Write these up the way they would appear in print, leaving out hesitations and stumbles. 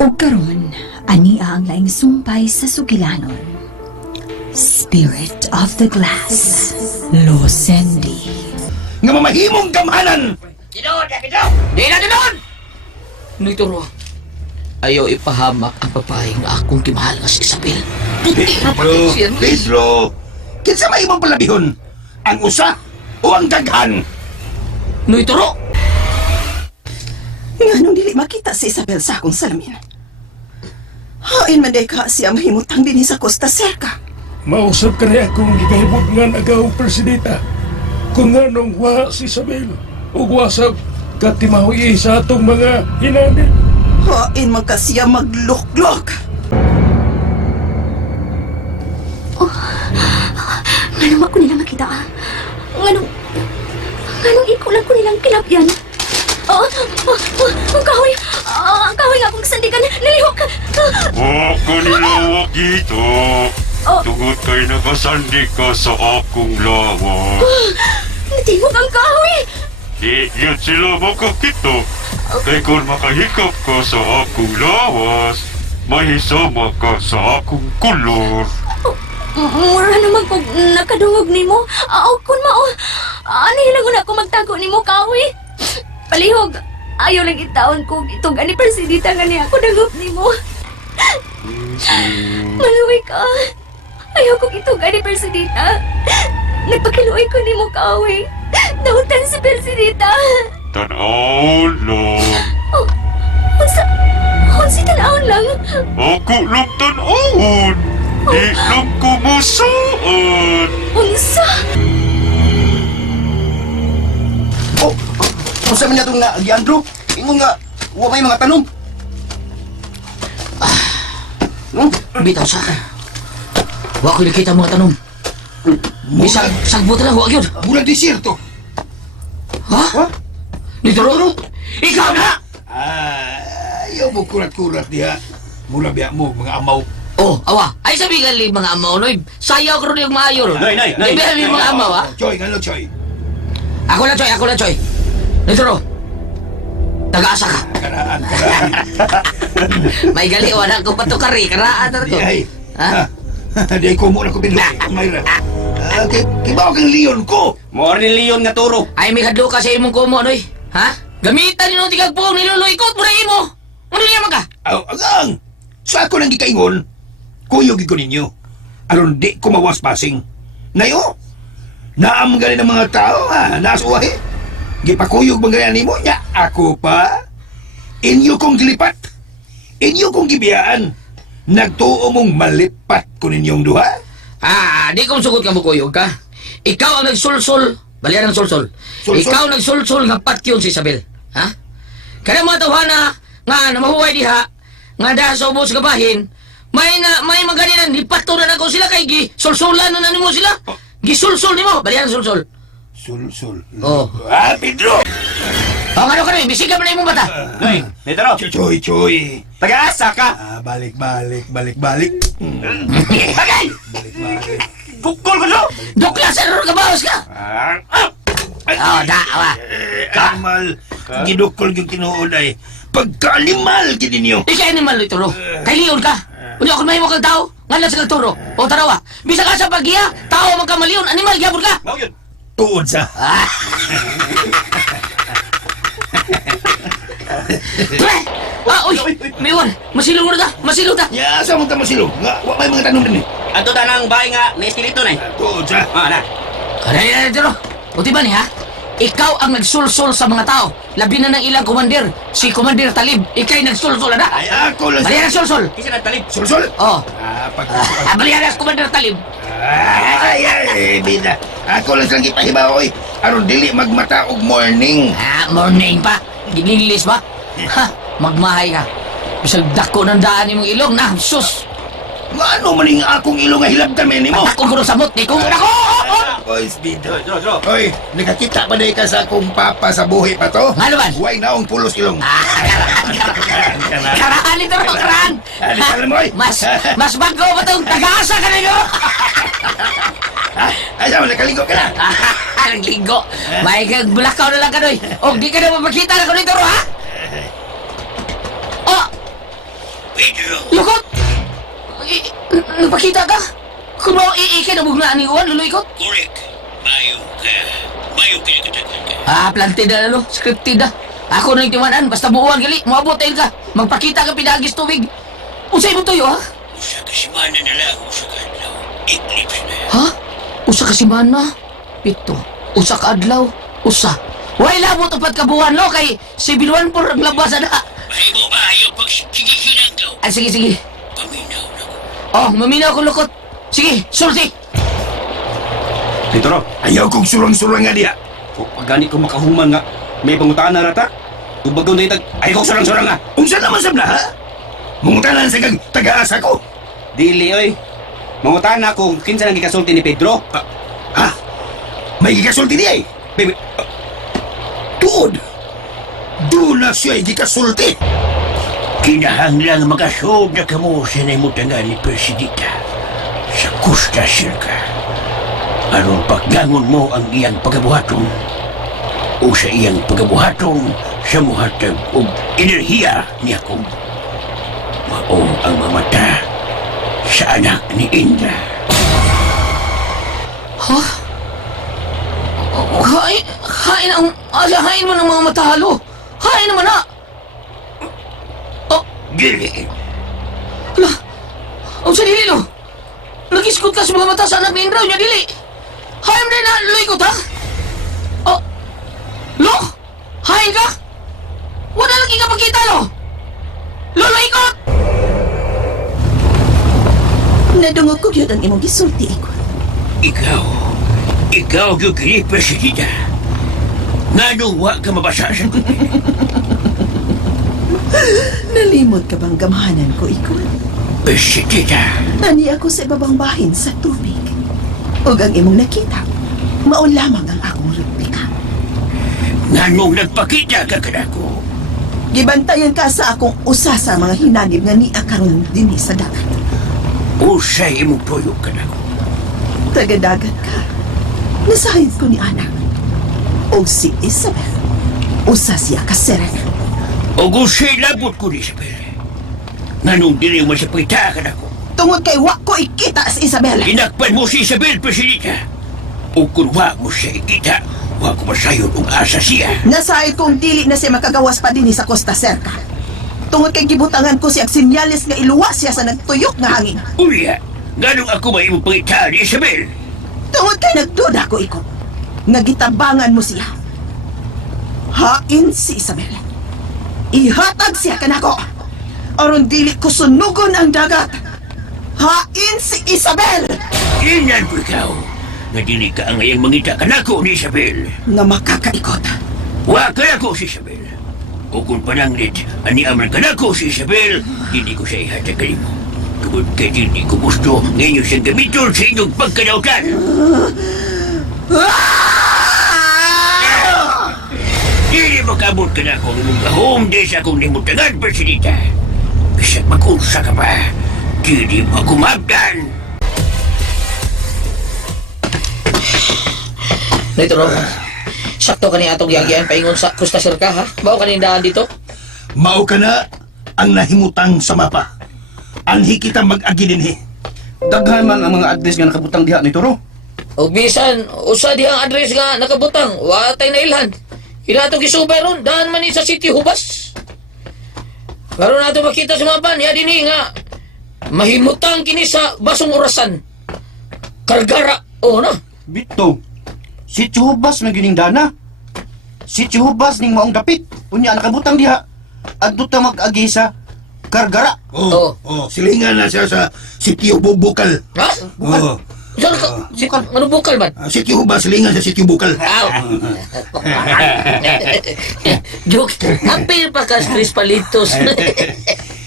Ug karon, ania ang laing sumpay sa sugilanon. Spirit of the Glass, Losendi. Nga mamahimong gamanan! Tinod! Tinod! Di na tinod! Nituro, ayaw ipahamak ang babae nga akong kimahal nga si Isabel. Pedro! Kinsa may imong palabihon? Ang usa o ang daghan? Nituro! Nga nung dili makita si Isabel sa akong salamin. Hain man day ka siya mahimutang din sa Costa Cerca. Mausap ka na akong gikahibot nga nagaw presidenta. Kung nga nung wa si Isabel, o wasap katimahoy sa atong mga hinanin. Hain man ka siya magluklok. Nganong ako nila makita ah? Nganong iko lang ko nilang kilapyan? Ang kahoy! Ang kahoy nga akong sandigan! Nalihok! Ako nilawag dito. Tungod kay nakasandi ka sa akong lawas. Natingog ang kahoy! Di yun sila makakita. Kay kung makahikap ka sa akong lawas, mahisama ka sa akong kulor. Mura naman kung nakadungog ni mo. Kun mao. Ano hilagon ako magtago ni mo, kahoy? Palihog, ayaw lang itaon ko itong ani presidita nga niya ako dangop ni mo. Maluwi ka. Ayaw ko itong ani presidita. Nagpakiluoy ko ni mo, kahoy. Nautan si presidita. Tanaw lang. Unsi tanawon lang. Ako lang tanawon. Di lang kumusaan. Unsa? Oh! Kung sa niya itong nga, Leandro, ingon nga, huwag may mga tanong. Bitaw sa akin. Wa ko nakita mga tanong. Bisag sagbot lang, huwag yun. Bulan desierto. Ha? Nituro? Ikaw na! Ayaw mo kurat-kurat diha. Mula biya mo, mga amaw. Oh, awa. Ay sabi ka li mga amaw, Noy. Sayaw ko rin yung maayo. Noy. Di mga amaw, ha? Choy, ano, Choy? Ako na, Choy. Nituro. Taga-asa ka. Karaan. May galiwan ako patukari. Karaan na Di ko. ay. Ha? Di ko muna ko pinlo. Mayra. Kibaw kang leon ko. More ni Leon nga turo. Ay, may hadlo ka sa imong kumo, Noy. Ha? Gamitan nyo ng tigagpong niluluikot mo na imo. Ano niya ka? Agang! Sa ako nang gikaingon, kuyog ko ninyo. Aron di ko mawas passing. Nayo, naam galing ng mga tao, ha? Nasuwahi. Gipakuyog bang ganyan mo niya? Ako pa? Inyo kong gilipat. Inyo kong gibiyaan. Nagtuo mong malipat ko ninyong duha. Di ko sugot ka mo kuyog ka. Ikaw ang nagsulsul. Balian ang sulsul. Sulsul? Ikaw nagsulsul nga patyon si Isabel. Ha? Kaya mga tawhana nga namahuway diha nga dahil sa ubos gabahin, may maganin lipat to na ako sila kay gisulsulan na nimo sila. Gisulsul nimo. Balian ang sulsul. Sul. Oh. Pedro! Ano ka rin? Bisigan mo na imong bata. Noy, Nitro. Choy. Taga-asa ka. Balik. Bagay! Bukol ko no. Duklas, ano ka bawas ka? Dawa. Kamal, gidukol yung tinuod ay pagkaalimal gid ninyo. Ikaw animal ito, ro. Kay Leon ka. Uli ako mahimo kang tao. Nga lang sa kagturo. O tarawa. Bisa ka sa paghiya. Tao magkamalion. Animal, gyapon ka. Mao yun. Tuod sa. Pre! Uy! Maywan! Masilong mo na ta! Masilong ta! Ya, sa mga masilong. Nga, wa may mga tanong din eh. Ato ta nang bahay nga na espiritu na. Tuod sa. Na. Aray, ro. Buti ba niya? Ikaw ang nagsulsul sa mga tao. Labi na ng ilang komandir. Si Komandir Talib. Ika'y nagsulsul na. Ay, ako lang. Balihan ang sulsul. Kisa nagtalib. Sul. Oh. Pagkakot. Balihan ang Komandir Talib. Ay, bida. Ako lang lang ipahibaw, oy. Aron dili magmata og morning. Morning pa. Ginililis ba? Ha? Magmahay ka. Bisag dako ng daan imong ilong na. Sus! Ano maning akong ilong nga hilabtan men nimo? Takon ko ng samot. Di ko ako! Oy, Speedo. Dro. Oy, nakakita ba day ka sa akong papa sa buhi pa to? Nga naman? Huwag naong pulos ilong. Karaan ito ro, karaan! Ano pala mo, oy? Mas bago ba itong tagaasa ka na nyo? Ayaw, nakaligo ka na. Naglinggo. May bulakaw na lang ka doy. O, di ka na mapakita na ko nito, ha? Oh! Lukot! Nagpakita ka? Kung mo iikin ang buglaan ni Juan, lulukot? Correct. Mayo kinakatakan ka. Planted na lalo, scripted na. Ako na yung tiwanan, basta buuan gali, muabotin ka. Magpakita ka pinagis tubig. Unsay mo tuyo, ha? Usa ka simana na lang, usa ka adlaw. Eclipse na. Ha? Usa ka simana? Pito. Usa ka adlaw? Usa. Way labot upat ka buwan, lo, kay si Bilwan por ang labasan na. Mahimo ba ayaw pag sigigilang ka? Ay, sige, sige. Paminaw na ko. Oh, maminaw ko lukot. Sige, sulti. Dito ro. Ayaw kong surang-surang nga diya. O pagani ko makahuman nga, may pangutaan na rata. Tubagaw na itag, ay ko sarang-sarang nga. Unsa naman sabla, ha? Mungutanan sa kag taga-asa ko. Dili, oy. Mangutaan na ako, kinsa nang gikasulti ni Pedro. Ha? May gikasulti niya eh. Baby, tuod. Doon na siya gikasulti. Kinahanglang makasod na kamo sa naimutangan ni Presidita sa Costa Circa. Aron paggangon mo ang iyang pagabuhaton o sa iyang pagabuhaton sa muhatag o enerhiya ni Jacob. Mao ang mamata sa anak ni Indra. Ha? Hain ang alahain mo ng mga matalo. Hain naman na. Dili, Ala, ang sa dili, lo. Nag-iskot ka sa mga mata sa anak ni Indraw niya, dili. Hain mo na luikot, ha? Oh, lo? Hain ka? Wala lagi ka pagkita, lo. Lo, luikot! Nadungog ko yun ang imong gisulti, Ikon. ikaw yung kini Presidita. Nga nung wa ka mabasa sa Nalimot ka bang gamhanan ko, Ikon? Presidita. Nani ako sa ibabang bahin sa tubig. O ang imong nakita, mao lamang ang akong replika. Nga nung nagpakita ka kanako. Gibantayan ka sa akong usa sa mga hinanib nga niya karon dinhi sa dagat. Usay imong tuyo kanako. Taga-dagat ka. Nasahid ko ni anak. O si Isabel. Usa siya ka serena. O usay labot ko ni Isabel. Nga nung dili mo sa pagkita kanako. Tungod kay wa ko ikita si Isabel. Inakpan mo si Isabel, Presidita. O kung wa mo siya ikita, wa ko masayon ang asa siya. Nasahid kong dili na siya makagawas pa dinhi sa Costa Cerca. Tungod kay gibutangan ko siya sinyalis nga iluwas siya sa nagtuyok nga hangin. Uya, nga nung ako may imong pagkita ni Isabel. Tungod kay nagduda ko, Ikon. Nagitabangan mo siya. Hain si Isabel. Ihatag siya kanako. Aron dili ko sunugon ang dagat. Hain si Isabel. Inan ko ikaw. Nga dili ka ang ngayang mangita kanako ni Isabel. Nga makakaikot. Wa ka ako si Isabel. O kung pananglit, ani aman kanako si Isabel, hindi ko siya ihatag kanimo. Tungod kay hindi ko gusto ngayon siyang gamiton sa inyong pagkadautan. Dili mo kabot ka na akong imong gahom di sa akong limutangan, Presidita. Bisag mag-unsa ka pa, dili mo ako mabdan. Dito, Ro. Sakto ka ni atong yagian paingon sa Costa Circa, ha? Bao ka daan dito? Mao ka na ang nahimutang sa mapa. Anhi kita mag-agi dinhi. Daghan man ang mga address nga nakabutang diha ni Toro. O bisan, usa di ang address nga nakabutang, watay na ilhan. Inato gisubay ron, daan man ni sa City Hubas. Karon nato makita sa mapan, ya dinhi nga mahimutang kini sa basong orasan. Kargara, o na. Bito. Si Chubas na gining dana. Si Chubas ning maong dapit. Unya nakabutang diha. Adto ta mag-agi sa Kargara. Oh, silingan na siya sa sitio Bukal. Ha? Oh, Saan ka? Ano bukal man? sitio ba silingan sa sitio Bukal. Joke, apil pa ka Chris Palitos.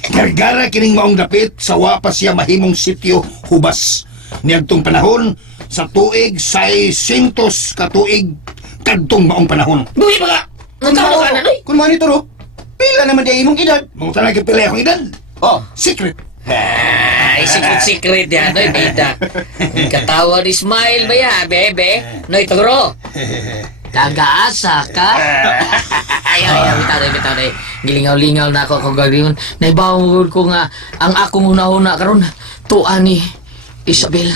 Kargara kining maong dapit sa wa pa siya mahimong sitio Hubas. Niadtong panahon sa tuig 600 ka tuig kadtong maong panahon. Buhi pa ka! Nagkano ka na, noy? Kun man ni Toro, pila naman di imong edad. Mga talaga pila akong edad. Oh, Secret. Ay, secret yan, noy, bida. Katawa ni Smile ba ya, bebe? Noy, tagro. Tagaasa ka? Ay, bitaw, noy. gilingaw-lingaw na ako kung gagawin. Naibawon ko nga ang akong una-una karon tuan ni Isabel.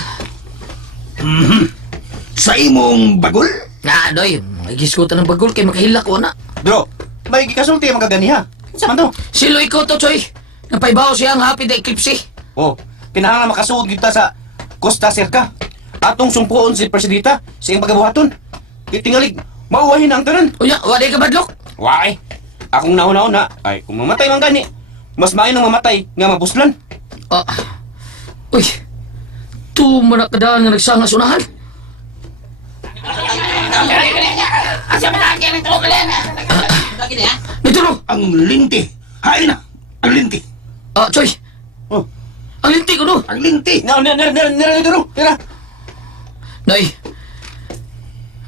Sa imong bagol? Nga, doy, magiskutan ng bagol kay makahilak ko na. Bro, may gikasulti ang magagani ha. Sa man to? Silo ikaw to, Choy. Napaibaw siya ang happy the eclipse. Oh, kinahanglan makasuod kita sa Costa Cerca. Atong sumpuon si Presidita sa iyang pagabuhaton. Titingalig, mauwahin na ang tanan. Unya, wala ka badlok. Why? Akong nauna na, ay kung mamatay man gani, mas maayo nang mamatay nga mabuslan. Ah, uy, tumanak ka daan nga nagsangas unahan. Nitulo! Ang linti. Hain na. Ang linti. Ah, Choy, Oh, ang linti ko no. Ang linti. nira dito, nira. Nay,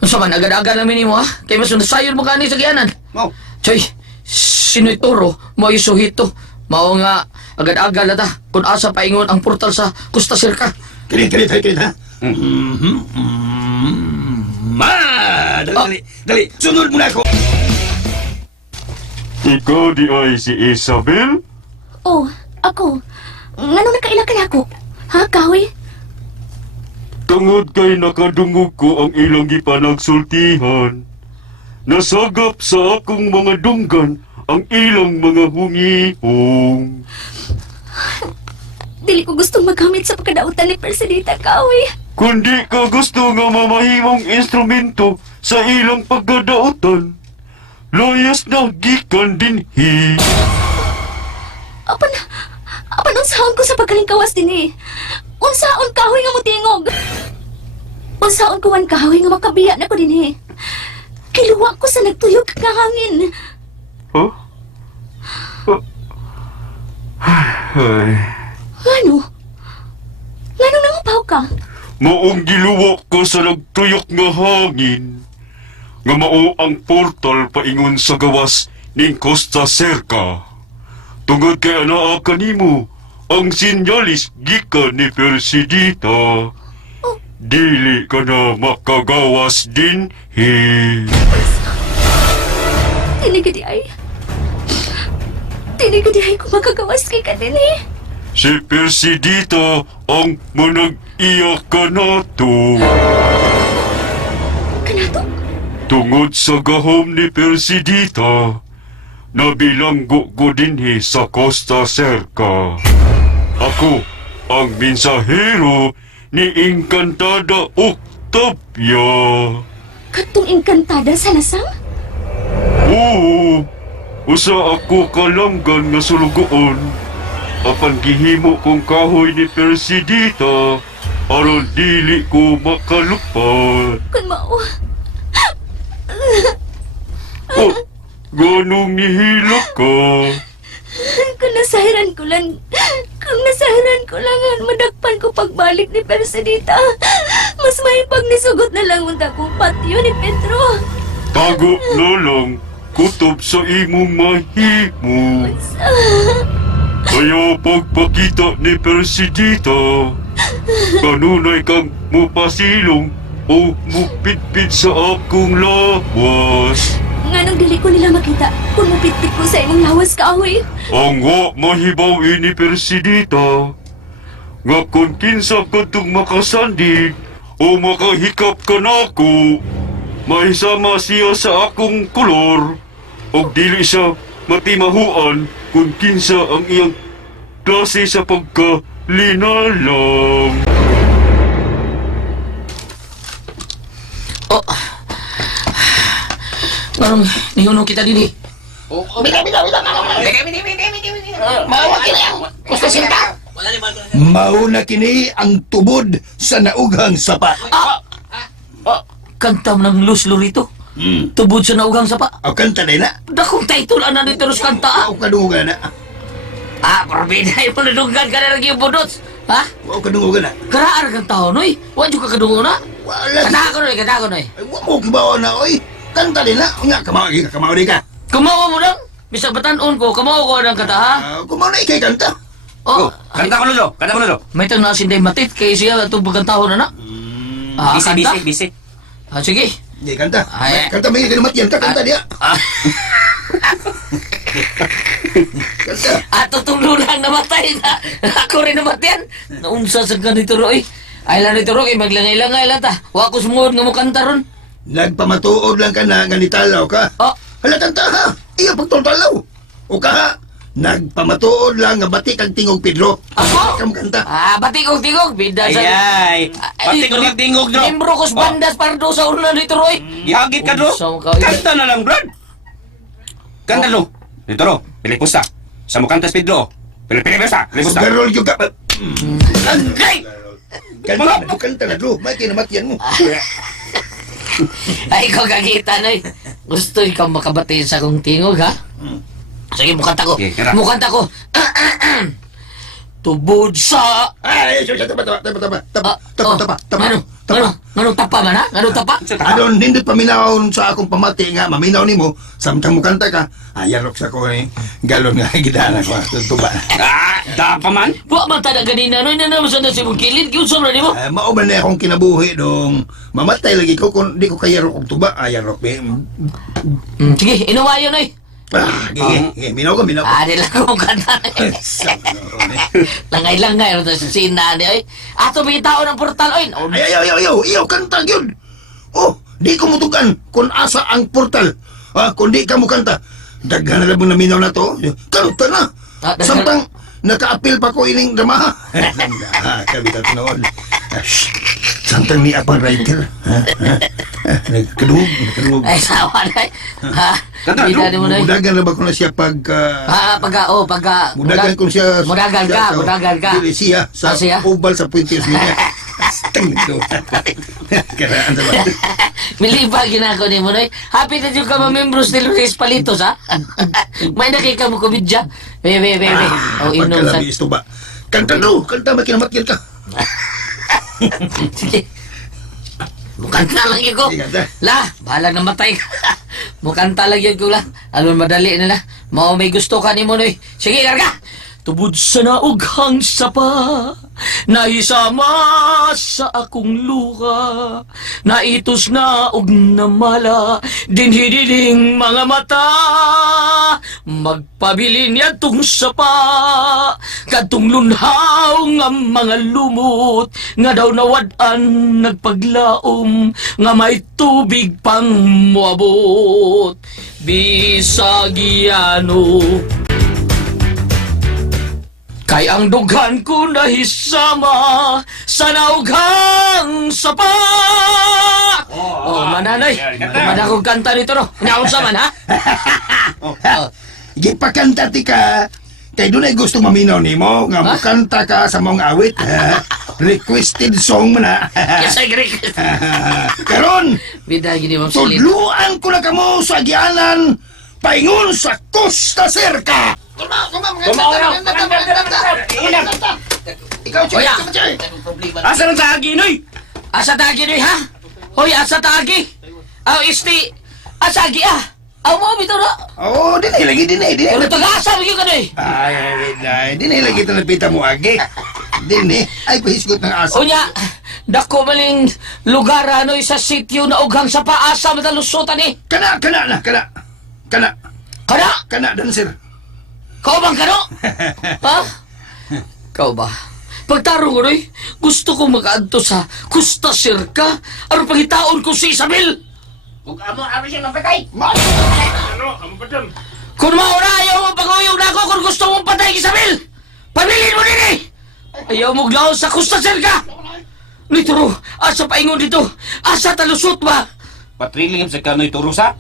unsa man agad-agad lang minimo ha? Kay mas nasayon mo kani sa gianan. Oh, Choy, sino'y toro, mo isuhito. Mao nga agad-agad lata kung asa paingon ang portal sa Costa Cerca. Kilit, ha? Dali. Sunod mo na ako. Ikaw di ay si Isabel? Oh, ako. Ngano nakailakan ako? Ha, kahoy? Tungod kay nakadungog ko ang ilang gipanagsultihan. Nasagap sa akong mga dunggan ang ilang mga hungihong. Dili ko gustong magamit sa pagkadautan ni Presidita, kahoy. Kundi ka gusto nga mamahimong instrumento sa ilang pagkadautan. Layas na gikan dinhi. Apan unsaon ko sa pagkalingkawas din eh. Unsaon kahoy nga mutingog. Unsaon kuwan kahoy nga makabiya na ko din eh. Kiluwa ko sa nagtuyog nga hangin. Huh? Ay, Ngano? Ngano nangupaw ka? maong giluwa ko sa nagtuyok nga hangin. Nga mao ang portal paingon sa gawas ning Costa Cerca. Tungod kay anaa kanimo ang sinyalis gikan ni Persidita. Dili ka na makagawas din Tinigadi ay. Tinigadi ay kung magagawas kay ka din eh. Si Persidita ang manag-iyak ka na to. Kanato? Tungod sa gahom ni Persidita, nabilanggo ko dinhi sa Costa Cerca. Ako ang mensahero ni Encantada Octavia. Katong engkantada sa lasang? Oo, usa ako kalanggan nga sulugoon. Apan gihimo kong kahoy ni Persidita aron dili ko makalupad. Kung mao. Oh, ganong nihilak ka. Kung nasahiran ko lang madakpan ko pagbalik ni Persidita. Mas may pagnisugot na lang unta kong patio ni Pedro. Tago na lang, kutob sa imong mahimo. Kaya pagpakita ni Persidita, kanunay kang mupasilong o mupitpit sa akong lawas. Nganong dili ko nila makita kung mupitpit ko sa imong lawas kahoy. Ang wa mahibaw ni Persidita, nga kung kinsa ka itong makasandig o makahikap ka na ako, mahisama siya sa akong kolor o dili siya matimahuan kung kinsa ang iyang klase sa pagkalinalang. Oh. Nganong nihunong kita din eh. Mauna kini ang tubod sa naughang sapa. Kanta mo ng luslo rito. Tubod sa naugang sapa. Aw kanta na na. Dakong title ana ni terus kanta. Aw kadungan na. Probida yung nadunggan ka na lagi yung budots. Ha? Aw kadungan na. Karaan kang tao, noy. Huwag ka kadungo na. Wala. Kata ko, noy. Ay, wa mo kibawa na oy. Kanta din na. Nga kamawa di ka. Kumawa mo lang. Bisa batanon ko, kumawa ko ng kata, ha? Kumawa na ikay kanta. kanta ko na do. May tang nasinday matit kay siya itong pagkantahon na na. Kanta? Bisi. Sige. Di kanta. Ay. Kanta may kinumat yan ka kanta dia. Kanta. Ato tong lulang namatay na. Ako rin namatayan. Naunsa sa ganito Roy. Ay lang nito Roy, maglangay-langay lang ta. Wa ko sumuod nga mo kanta ron. Nagpamatuod lang ka na nga nitalaw ka. Oh, Halatan ta ha. Iyo pagtutalaw. O ka ha. Nagpamatuod lang nga batik ang tingog Pedro. Ako? Kamu kanta. Batigog-tigog. Bida sa... Ayay! Pati ko tingog no. Limbro kos bandas pardo sa ulan dito Roy. Gihagit ka no. Unsa ka? Kanta na lang, Brad. Kanta no. Dito ro. Pili pusta. Sa mo kantas Pedro. Pili pusta. Pili pusta. Garol yung ka. Ay! Kanta na Dro. May kinamatian mo. Ay, ikaw kakita na eh. Gusto ikaw makabati sa akong tingog, ha? Sige, mukanta ko. Okay, kara. Mukanta ko. Tubod sa... Ay, tapa. Ano tapa man, ha? Ano tapa? Adon, hindi paminawon sa akong pamati nga, maminaw ni mo, samtang mo kanta ka, ayarok sa ko ni galon nga gidana ko, tuba. Da pa man. Buwa man tada ganina, ano na naman sa nasibong kilid, kiyong sobra ni mo. Mauban na akong kinabuhi dong, mamatay lagi ko kung di ko kayarok og tuba, ayarok. Sige, inuwayo na eh. Minaw ko. Di lang akong kanta na eh. Langay-langay, ano to sa sina ni eh. Ato may tao ng portal, oy. Ayaw, kanta yun. Oh, di ko mutugan kung asa ang portal. Kung di ka mo kanta, daghan na lang mo na minaw na to, kanta na. Samtang naka-apil pa ko ining drama. Kabitat noon. Samtang ni apang writer. Nagkadug. Ay, sawa na eh. Ha? Kanta, Bida mo na eh. Mudagan na ba ko na siya mudagan ko siya. Mudagan ka. Dili siya sa siya? ubal sa Puentes niya. Astang nito. Karaan sa ba? Milibag ginako ni mo na eh. Happy na dyan ka mamembros ni Luis Palitos, ha? May nakika mo kumidya. Be. O, inom sa... Pagkalabi isto ba? Kanta do, kanta makinamatyan ka. Sige. Mukanta lang yun ko. Sige, kanta. La, bahala na matay ka. Mukanta lang yun ko la. Alon madali na la. Mao may gusto ka ni mo noy. Sige, karga. Tubod sa naughang sapa, naisama sa akong luha, naitos na og namala, dinhidiling mga mata, magpabilin niya tong sapa, katong lunhaw nga mga lumot, nga daw nawadan nagpaglaom, nga may tubig pang muabot, Bisagiano. Kay ang dughan ko nahisama sa naughang sapa. Mananay. Kumada kong kanta nito, no? Naunsa man, ha? Gipakanta ti ka. Kay doon ay gusto maminaw ni mo. Nga mukanta ka sa mong awit. Requested song mo na. Kisay Greek. Karon, Bida, gini mong salit. tudluan ko na kamo sa agianan paingon sa Costa Cerca. Ikaw, Oya. Asa nang taagi noy? Asa tagi ni, ha? Hoy, asa tagi? Aw, isti. Asa agi, Aw mo, bito na. Oo, dinay lagi, dinay. Ulo tagasa, bigyan ka na eh. Ay, dinay lagi ito napita mo agi. Dinay, ay pahisgot ng asa. Unya, dako maling lugar ano sa sityo na ughang sa paasa matalusutan eh. Kana, Kana? dancer. Kau bang kano? Ha? Kau ba? Pagtarong ko rin, gusto ko makaadto sa Costa Cerca aron pangitaon ko si Isabel. Huwag amo siya napatay. Kung mauna ayaw mo pag-uyog na ako kung gusto mong patay Isabel, pamilin mo din eh. Ayaw mo glaw sa Costa Cerca. Nitro, asa paingon dito? Asa talusot ba? Patriling sa kanoy turusa.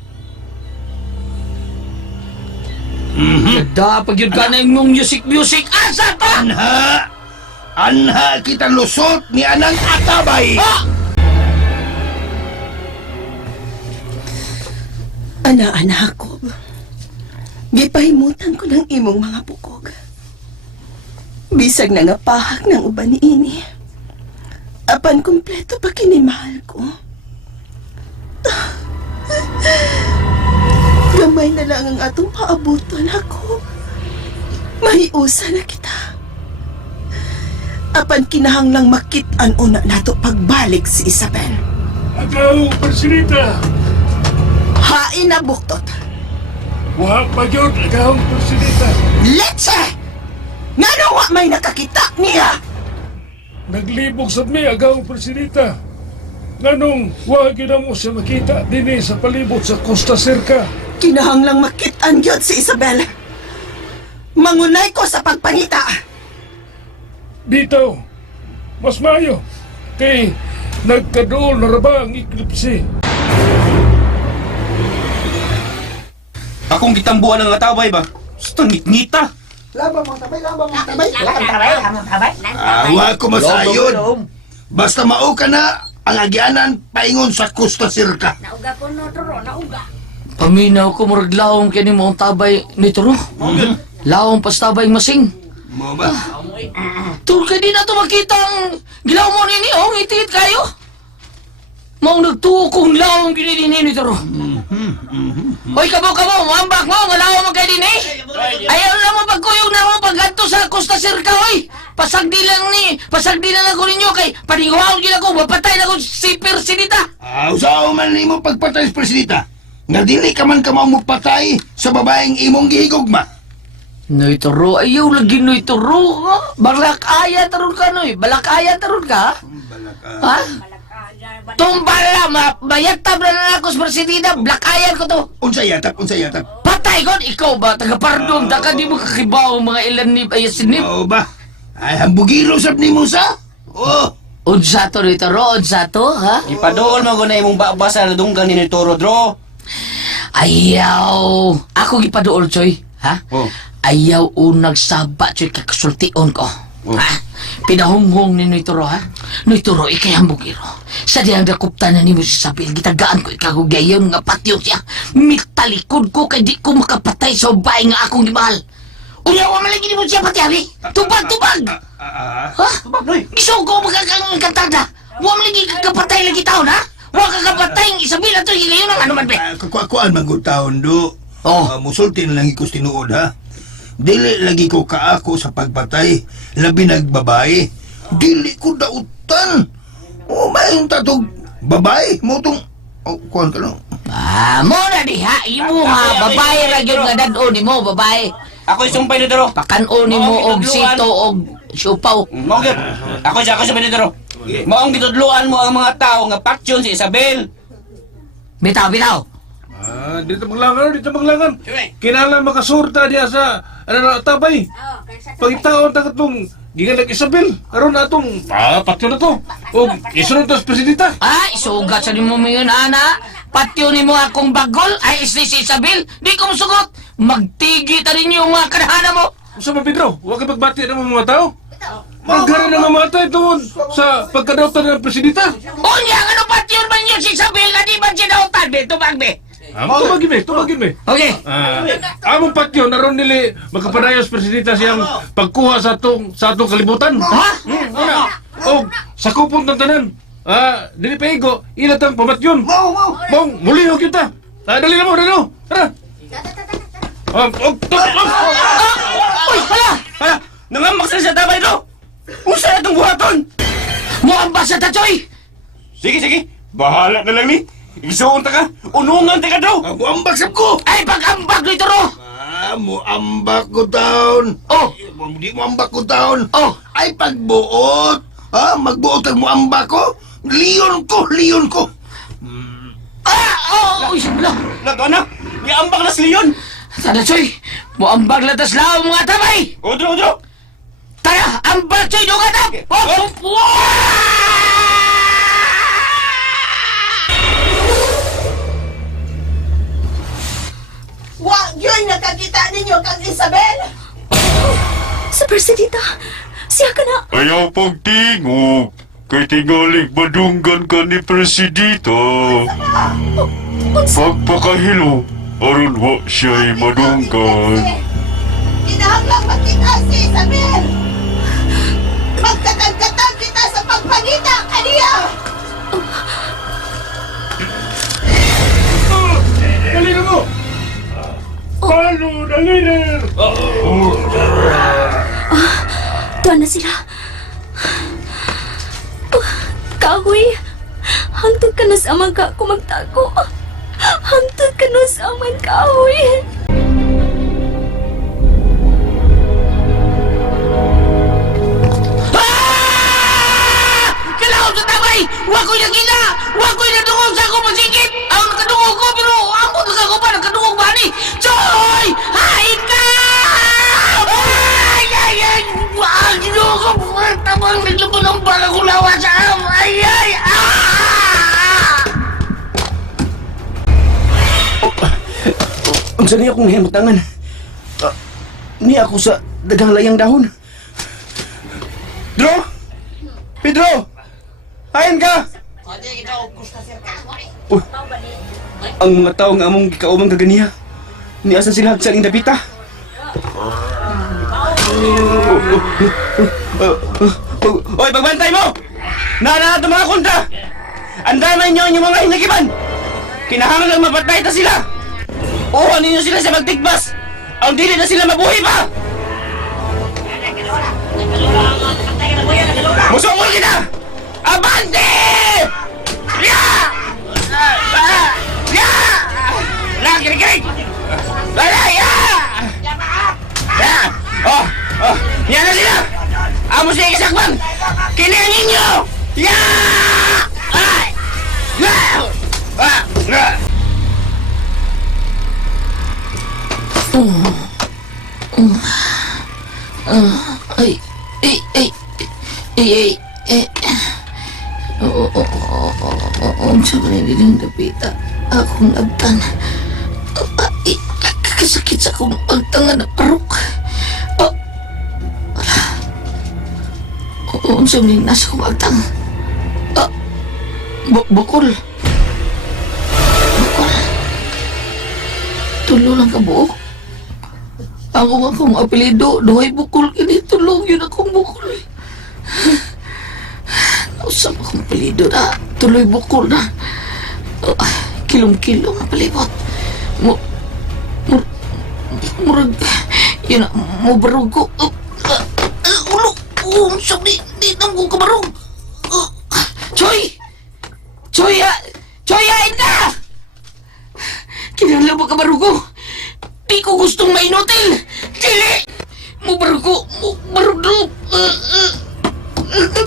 Dapat yun ka na yung music. Asa pa? Anha kita lusot ni anang atabay. Ana-anak ko, gipahimutan ko ng imong mga bukog. Bisag na nga pahak ng uban ni ini. Apan kumpleto pa kinimahal ko. Gamay na lang ang atong paabuton ako. Mahiusa na kita. Apan kinahanglang makit-an una nato pagbalik si Isabel. Agaw, Presidita! Hain na buktot. wa pa yun agawang presidenta. Letsa! Nga nawa may nakakita niya! Naglibog sa mi agawang presidenta. Nganong wa gyud mo siya makita dinhi sa palibot sa Costa Cerca. Kinahanglang makitaan yun si Isabel. Mangunay ko sa pagpangita. Dito, mas mayo. Kay nagkadool na raba ang eklipse. Akong gitambuan ng ataway ba? Gusto ngit-ngita. Wa ko masayod. Basta mao ka na ang agyanan paingon sa Costa Cerca. Paminaw ko murag lawom kini mo ang tabay ni Turo. Lawom pas tabay masing. Mo ba? Tur ka di na to makita ang gilaw mo nini oh, itit kayo. Mao nagtuo kong lawom kini ni Turo. Hoy kabo, muambak mo, ngalaw mo kay din eh. Ayaw na mo pagkuyog na mo pagganto sa Costa Cerca, hoy. Pasagdi lang ako ninyo kay paninguhaw din ako, mapatay na ako si Persidita. Usaw man nimo pagpatay sa presidenta. Nga dili ka man ka mamupatay sa babaeng imong gihigugma. Noy Turo, ayaw lagi Noy Turo. Balakaya taron ka, Noy. Balakaya taron ka. Ha? Tumbal na, mayatab na ako sa Persidita, blakayan ko to. Unsa yatap. Patay ko, ikaw ba? Taga-pardon, taka di mo kakibaw ang mga ilan ni ayasinip. Mao ba? Ay hambugiro sab nimo sa? Oh. Unsa to, Noy Turo, unsa to, ha? Ipadool mo na imong babasa na dunggan ni Toro, Dro. Ayaw. Ako gipaduol, Choy. Ha? Oh. Ayaw unag saba, Choy, kakasultion ko. Oh. Ha? Pinahunghong ni Noy Turo, ha? Noy Turo, ikay hambugiro. Sa diyang dakuptan na ni mo si Sabil, gitagaan ko ikagugayon nga patyo siya. Mitalikod ko kay di ko makapatay sa bahay nga akong gimahal. Uyawa malagi ni mo siya pati, Tubag! Ha? Gusto ko magkakakantada. Huwag malagi kakapatay lagi taon, ha? Huwag kakapatay ang Isabel at hilayon ng ano man, be. Kuan man gud taon do. Oh. Musulti na lang ikos tinuod ha. Dili lagi ko kaako sa pagpatay, labi nagbabae. Dili ko dautan. O maayong tatog babae mo tong kuan ka no. Mo na diha, imo ha, babae ra gyud nga dad-o nimo, babae. Ako isumpay ni Dro. Pakan-o nimo og sito og siupaw. Mao gyud. Ako sa Benedro. Maong gitudluan mo ang mga tao nga paksyon si Isabel. Bitaw. Dito maglangan. Kinahanglan makasurta diya sa tabay. Pagitaon ta katong gikan Isabel. Aron atong patyo na to. O isunod to sa presidenta. Isugat sa nimo mingon ana. Patyo nimo akong bagol ay isli si Isabel. Di ko musugot. Magtigi ta rin yung mga kanahana mo. Sa Pedro, huwag ka pagbati ng mga tao. Magkaroon na mamatay doon sa pagkadautan ng presidenta. Unya, ano patyo man yun si Isabel na di ba sinautan, be? Tubag, be. Tumagin me. Okay. Among patyo, naroon nili makapanayos presidenta siyang pagkuha sa atong kalibutan. Ha? O, sa kupon ng tanan. Dili paigo, ilatang pamatyon. Mong, mulihog kita. Dali na mo. Tara. Uy, hala! Nangamak sa tabay do. Usa itong buhaton. Mo ang basa ta, Choy! Sige. Bahala na lang ni. Isuon ta ka. Unungan ta ka daw. Muambak sab ko. Ay, pag-ambag Noy Turo! Muambak ko taon. Oh! Di muambak ko taon. Oh! Ay pagbuot. Magbuot ang muambak ko. Leon ko. Uy, hala! Nato na. Iambak na si Leon. Tara, Choy! Mo ambag latas lao mga tabay! Odro. Tara, ambag, Choy! Doon ka na! Wag yun nakakita ninyo kang Isabel! Sa Persidita, siya ka na. Ayaw pagtingog. Kay tingaling madunggan ka ni Presidita. Pagpakahilo, aron wa siya'y madunggan. Kinahanglang makita si Isabel! Magkatag-katag kita sa pagpangita kaniya! Dali na mo! Paano na leader? Doon na sila. Kahoy, hantod ka na sa amang ka kung magtago. Hantod ka na sa amang kahoy. Unsa niya akong nahimutangan? Ni ako sa daghang layang dahon. Pedro! Pedro! Hayan ka! Uy, ang mga tao nga among gikaumang kaganiya. Niasan sila sa aling dapita. Oy, pagbantay mo! Nanahat ang mga kontra! Andaman nyo ang inyong mga hinagiban! Kinahanglan lang mapatay ta sila! Uwan ninyo sila sa magtigbas! Ang dili na sila mabuhi pa! Musungol kita! Abante! Ya! Ya! La, kirig-kirig! Lala, ya! Ya! Oh! Oh! Yan na sila! Amos na ikasakbang! Kinangin nyo! Ya! Ay! Ya! Ah! Ah! Ay, ay, ay, ay, ay, ang sabi na nilang napita, akong agtan. Ay, kasakit sa akong agtangan na parok. Ang sabi na nasa akong agtang. Bukol. Bukol. Tulo lang ka buok. Ako akong apelido, duhay bukol kini tulong yun akong bukol. Nausap akong apelido na, tuloy bukol na. Kilong-kilong ang palibot. Murag, yun na, mubarog ko. Ulo, sabi, di nang ko kabarog. Choy! Choy, Choy, hain ka! Kinala ba kabarog ko? Di ko gustong mainotil! Dili! Mubargo! Mubargo!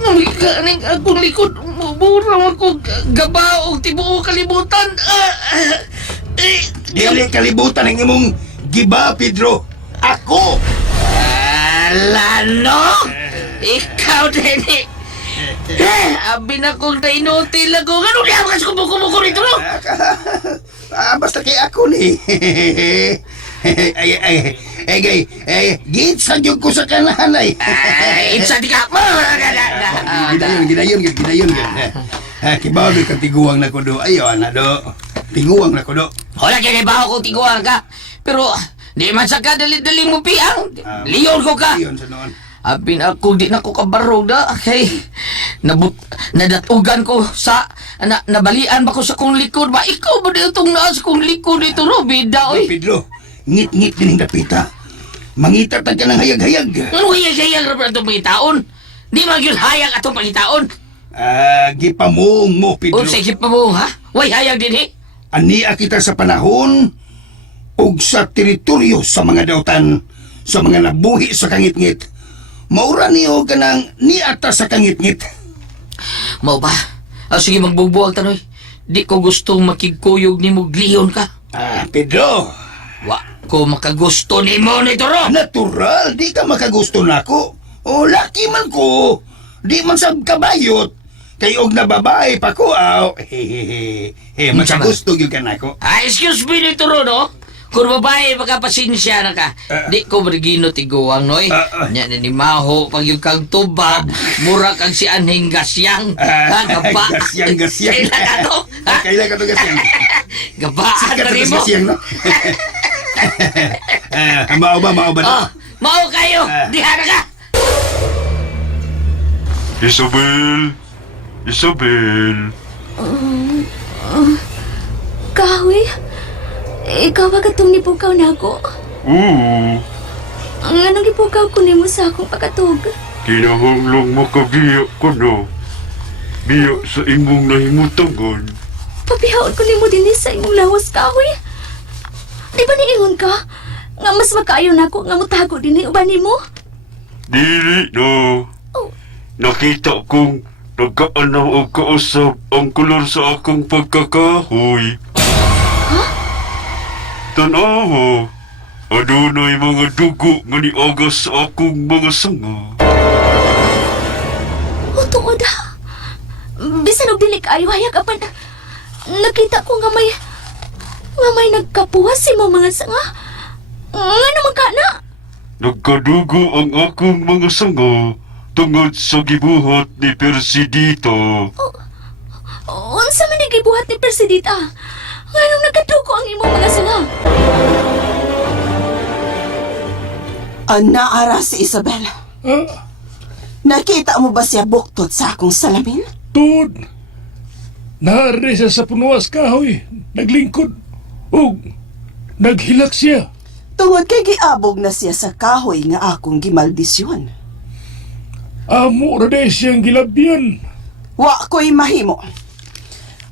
Mamikaning akong likod! Mubura ako! Gaba o tibuo kalibutan! Dili kalibutan ang imong giba, Pedro. Ako! Lano! Ikaw din eh! Abi na kong na-inutil ako! Ano niya kasi kumukumo rito no? Basta kay ako ni. Gitsan yung ko sa kananay. Itsa di ka mo! Gidayon. Kibawag ka tiguang na ko do. Ayaw na do. Tiguang na ko do. Wala kaya baho ko tiguan ka. Pero di man sa ka dali-dali mo piyang. Liyon ko ka. Liyon sa noon. Abin ako, di na ko kabarog na. Okay. Nadatugan ko sa... nabalian ba ko sa kong likod ba? Ikaw ba di itong naas kong likod dito, no? Bida, oy. Pedro, ngit-ngit din ang dapita. Mangitat ka ng hayag-hayag. Ano hayag-hayag na itong pangitaon? Di magyun hayag atong pangitaon. Gipamong mo, Pedro. O, sige pa mo, ha? Way hayag din, eh. Ania kita sa panahon ug sa teritoryo sa mga dautan, sa mga nabuhi sa kangit-ngit. Maura niyo ka ng niata sa kangit-ngit. Mau ba? Sige, magbubuwag tanoy. Di ko gustong makigkuyog ni mo gliyon ka. Pedro. Wa ko makagusto ni mo nito ro. Natural, di ka makagusto na ko. O, laki man ko. Di man sab kabayot. Kayog na babae pa ko, aw. Makagusto yun ka na ko. Excuse me nito ro, no? Kung babae, magkapasinsya na ka. Di ko marigino tiguang, noy. Nya na ni Maho, pag yung kang tubag, mura kang si Anhing Gasyang. Gaba. Gasyang. Kailan ka to? Kailan ka to, Gasyang? Gaba. Sikat Ano to, mo? Gasyang, no? Mao ba? Oh, Maho kayo. Diha na ka. Isabel. Kahoy? Ikaw ba katong nipukaw na ako? Oo, Ang anong ipukaw ko nimo sa akong pagkatog? kinahanglang makabiyak ko na. Biyak sa imong nahimutangan. Papihaon ko nimo din sa imong lawas, kahoy. Di ba niingon ka? Nga mas makaayo na ako nga mutago din uban nimo? Dili na. Oh. Nakita kong nagkaanaw o kausap ang kulor sa akong pagkakahoy. Tanawa, adunay mga dugo nga niagas sa akong mga sanga. O tuod ha. Bisan og dili kaayo hayag apan nakita ko nga Nga may nagkapuwas si mo mga sanga. Nga naman ka na. Nagkadugo ang akong mga sanga tungod sa gibuhat ni Persidita. Unsa man nagibuhat ni Persidita? Nganong nagkadugo ang imong mga sanga? Naara si Isabel. Nakita mo ba siya buktot sa akong salamin? Tod. Naari siya sa punuwas kahoy. Naglingkod. O, naghilak siya. Tungod kay giabog na siya sa kahoy nga akong gimaldisyon. Amo ra day siyang gilabyan. Wa ko'y mahimo.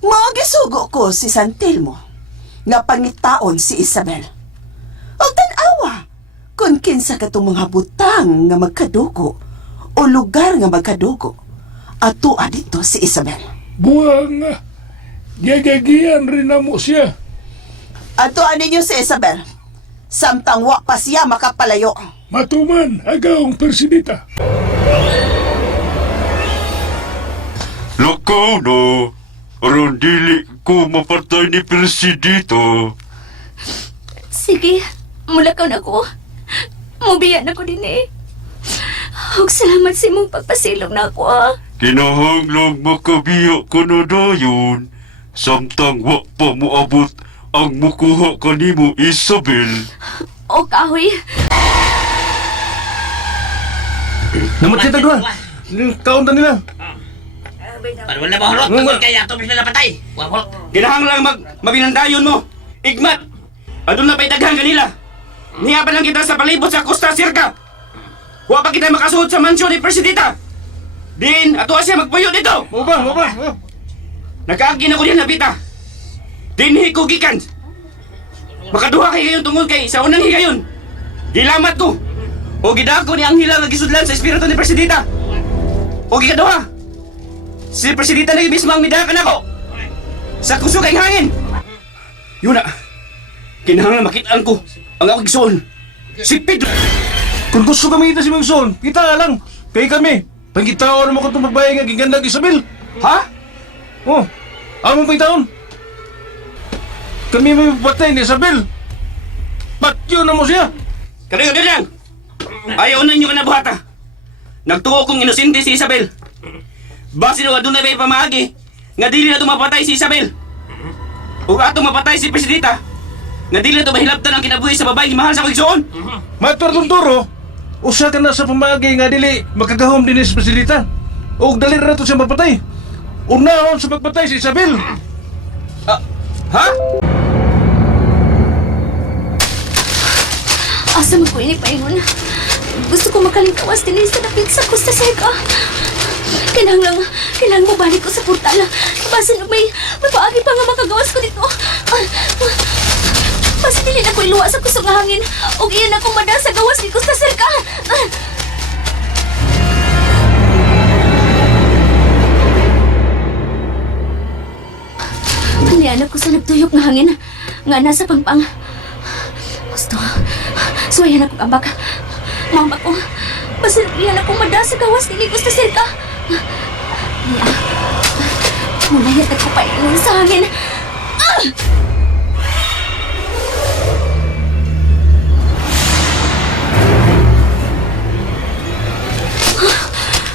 Magisugo ko si Santelmo nga pangitaon si Isabel. O tan-awa kung kinsa katong mga butang nga magkadugo o lugar nga magkadugo ato dito si Isabel. Buwang gagagian rin na mo siya. Ato ninyo si Isabel. Samtang wa pa siya makapalayo. Matuman, agaong Persidita. Lakaw na, aron dili ko mapatay ni Persidita. Sige, mulakaw na ko. Mubiyan ako din eh. Huwag salamat sa imong pagpasilong na ako ah. Kinahanglang makabiya ka na dayon, samtang wa pa moabot ang mukuha ka nimo, Isabel. O kahoy, Namatay tagwa. Kaunta nila. Pero wala ba hulot? Tungkol kaya ito bisa napatay. Wala. Kinahanglang mabinandayon mo. Igmat. Adun na pa'y daghang kanila. Niya pa lang kita sa palibot sa Costa Circa. Wa pa kita makasuot sa mansyon ni Presidita. Din, ato siya magpuyo dito. Mo ba? Nakaagin ako din nabita. Dinhi ko gikan. Makaduha kay kayon tungod kay sa unang higayon. Gilamat ko. O gidako ni ang hilang nagisudlan sa espiritu ni Presidita. O gikaduha. Si Presidita na mismo ang midakan ako. Sa kusog ang hangin. Yun na. Kinahanglan makitaan ko ang akong igsoon. Si Pedro. Kung gusto kami kita si Mangson, kita lang. Kay kami. Pangitaon naman ko itong babae nga giganda Isabel. Ha? Oh, among pangitaon. Kami may patay ni Isabel. Patyo na mo siya. Kariyo lang. Ayaw na inyo ka nabuhata. Nagtuo kong inosente si Isabel. Basi na doon na may pamaagi nga dili na tumapatay si Isabel. O atong mapatay si Presidita nga dili na tumahilabtan ang kinabuhi sa babae mahal sa kagsoon. Matuturo, usa ka na sa pamagay nga dili makagahom din sa Presidita. O dali na to siya mapatay. Unahon sa magpatay si Isabel. Ha? asa mo ko ini paingon. Gusto ko makalingkawas din sa napit sa Costa Seca. Kailangan mo balik ko sa portal. Basta may paagi pa nga makagawas ko dito. Basta dili na ko iluwa sa kusog nga hangin. O iyan akong mada sa gawas ni Costa Seca. Niyan ako sa nagtuyok nga hangin. Nga nasa pangpang. Gusto. Suwayan ako ambak. Mama ko. Basta iyan akong mada sa gawas ni Costa Seca. Mulai at nagpapaingon sa hangin.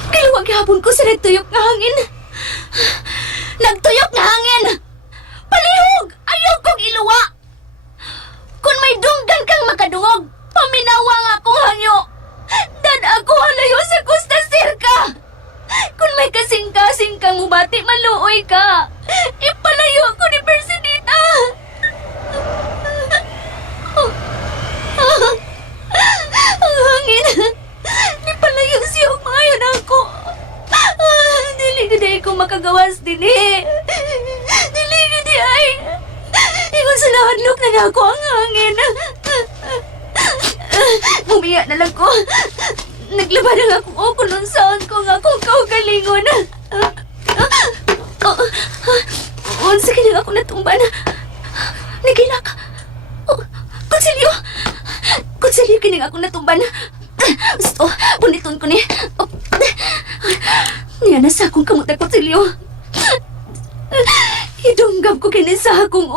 Kaluwag hapon ko sa nagtuyok nga hangin. Nagtuyok nga hangin! Palihog! Ayaw kong iluwa! Kung may dunggan kang makadungog, paminawa nga akong hangyo. Dan ako halayo sa Costa Circa! Kung may kasing-kasing kang ubati, maluoy ka! Ipalayo ako ni Persidita! Ang hangin! Ipalayo siya, umayan ako! Dili ko makagawas din eh! Dili ay! Ikon sa lahadlok na ako ang hangin! Umiyak na lang ko! Naglaba na nga ako kung nung saan ko nga kung kaugalingon. Unsa kini ako natumban. Nagilak. Konsilyo. Konsilyo kini ako natumban. Gusto, puniton ko ni. Niya na sa akong kamot na konsilyo. Idunggab ko kini sa akong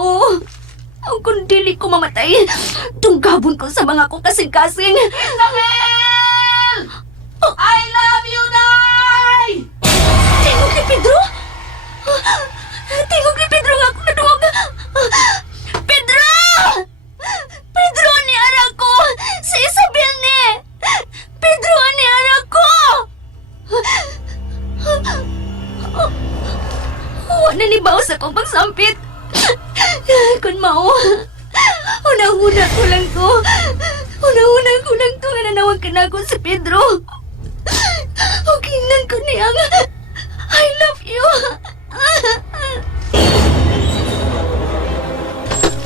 Ang kung dili ko mamatay, tunggabon ko sa mga ko kasing-kasing. Isabel! I love you, Day! Tingog ni Pedro? Tingog ni Pedro nga ako nadungog. Pedro! Pedro ni ara ko! Si Isabel ni! Pedro ni ara ko! Wala ni bawas akong pagsampit. Kung mao, una-una ko lang to. Una-una ko lang to nga nanawag ka na ako si Pedro. Okay lang ko niyang I love you.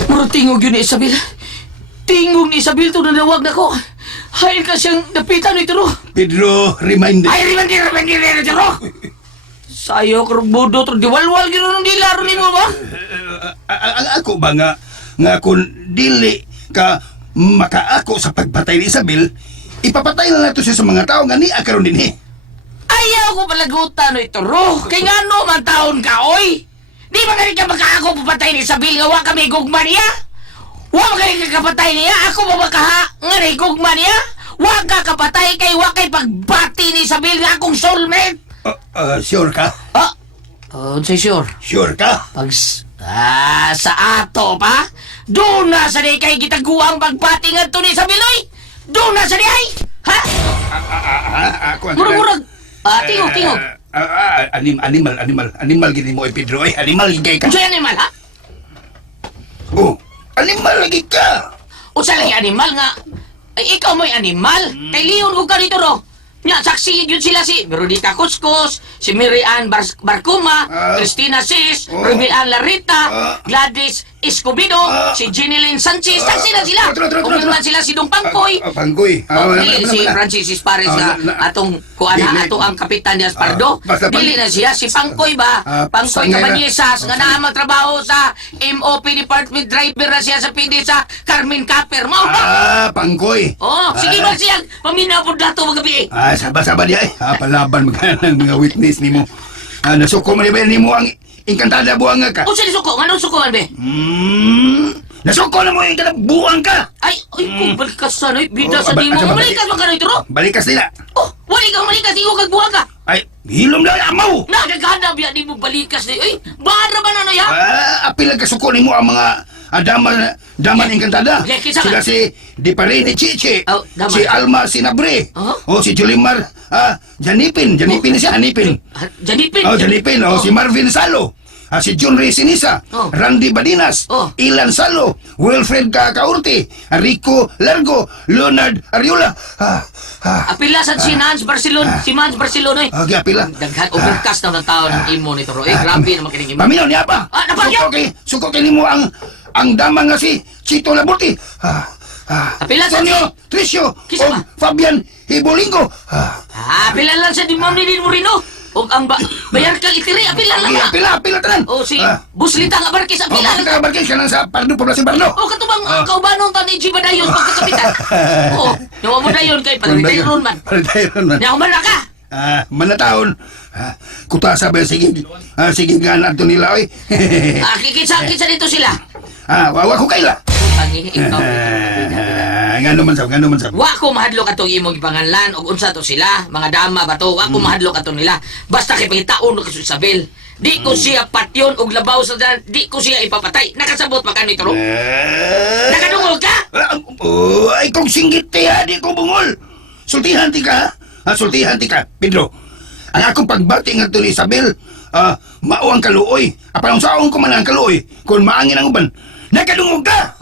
Muro tingog yun ni Isabel. Tingog ni Isabel to nanawag na ko. Hayal ka siyang napitan ni Turo. Pedro, reminder. Ay, riman, Turo! Sayo, karbudo, Turo. Diwalwal gino nung dilaro ni mo ba? Ako ba nga kung dili ka makaako sa pagpatay ni Isabel, ipapatay na nato siya sa mga tao nga ni akaron din Ayaw ko palagutan no Turo. Kay nga no man taon ka, oy! Di ba ganit ka makaako papatay ni Isabel nga wa kami gugma niya? Wa ba ganit ka kapatay niya? Ako ba makaha nga ni gugma niya? Wa ka kapatay kay wa kay pagbati ni Isabel nga akong soulmate. Sure ka? Say sure. Sure ka? Sa ato pa? Doon na sa di kay gitaguang pagbati nga to ni Isabel, oy! Doon na sa di ay! Ha? Ako ang... Murag-murag. Tingog. Animal gini mo, Pedro. Animal gigay ka. Unsa yan animal, ha? Oh, animal lagi ka. Unsa lang yung animal nga? Ay, ikaw mo'y animal. Kay Leon ko ka dito, ro. Nya, saksi yun sila si Veronica Cuscos, si Mary Ann Barcuma, Cristina Sis, Ruby Ann Larita, Gladys Escobedo, si Jeneline Sanchez. Saksi na sila. Kung naman sila si Dong Pangkoy. Pangkoy. Dili si Francis Pares nga atong kuana ato ang kapitan ni Aspardo. Dili na siya si Pangkoy ba? Pangkoy Cabanyesas nga naa magtrabaho sa MOP Department driver na siya sa PD sa Carmen Caper mo. Pangkoy. Sige ba siya paminapod dato magabi. Saba-saba di ay. Palaban ng mga witness ni mo. Nasuko man ba ni mo ang inkantada buang ka? Unsa ni suko? Anong suko man be? Nasuko na mo yung buang ka. Ay, kung balikas sa noy, bida sa di mo. Malikas mo ka noy, Turo? Balikas nila. Wali kang malikas, ikaw kagbuha ka. Ay, hilom na amaw. Nagaghanap yan, di mo balikas na. Ay, bahara ba na na yan? Apil ang kasuko ni mo ang mga daman inkantada. Sila si Diparini Chichi, si Alma Sinabre, si Julimar Janipin siya, Hanipin. Janipin? Janipin, si Marvin Salo, si John Ray Sinisa, Randy Badinas, Ilan Salo, Wilfred Kaurti, Rico Largo, Leonard Ariola. Apilasan si Nance Barcelona, si Mans Barcelona. Okay, apila. Daghan, overcast na ng tao ng imo nito, Ro. Grabe naman kining imo. Paminaw niya pa. Napagyan! Suko kay mo ang dama nga si Chito Labuti. Apila sa Tonyo Tricio, Kisa ba? Fabian Hibolingo. Apila lang sa di mo ni Moreno. O ang bayar kang itiri, apila lang na. Apila tanan. O si Buslita nga barkis, apila lang. Kita barkis ka lang sa Pardo, Poblacion Pardo. O katubang kaubanong ta ni Jiba Dayon pagkasabitan. O, nawa mo Dayon kay Paritayron man. Paritayron man. Nawa man na ka. Manataon. Kutasa ba sige nga nato nila oy. Kikisa dito sila. Wawa ko kaila. Ikaw. Ngano man sab. Wa ko mahadlok atong imong ipanganlan og unsa to sila, mga dama ba to? Wa ko mahadlok atong nila. Basta kay pangitaon ko si Isabel. Di ko siya patyon og labaw sa dan, di ko siya ipapatay. Nakasabot pa kanito, Turo? Nakadungol ka? Ay kung singgit ha, di ko bungol. Sultihan ti ka. Sultihan ti ka, Pedro. Ang akong pagbati nga to ni Isabel, mao ang kaluoy. Apan saon ko man ang kaluoy, kung maangin ang uban. Nakadungog ka!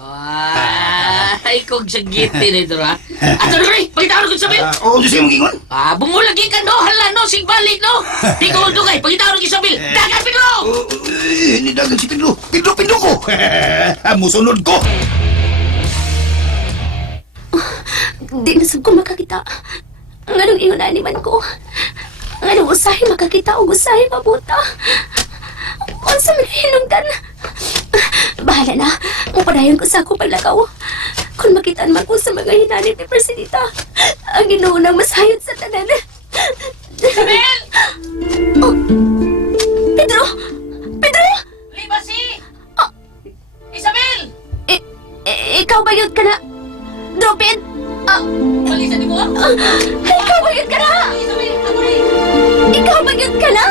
Ay, kung sagitin ito, ha? Ato na rin, pagkitaon ko Isabel. Oo, siya mong gingon. Bungol lagi ka, no? Hala, no? Sigbalik, no? Di ko magdugay, pagkitaon ko Isabel. Dagan, Pedro! Hindi dagan si Pedro. Pedro ko! Musunod ko! Di na sab ko makakita. Nganong ingon na animan ko. Nganong usahay makakita o usahay mabuta. Unsa man hinungdan. Bahala na. Mupadayon ko sa ako paglakaw. Kung makitaan man ko sa mga hinanip ni Presidita, ang Ginoo nang masayod sa tanan. Isabel! Pedro! Libasi! Isabel! ka na!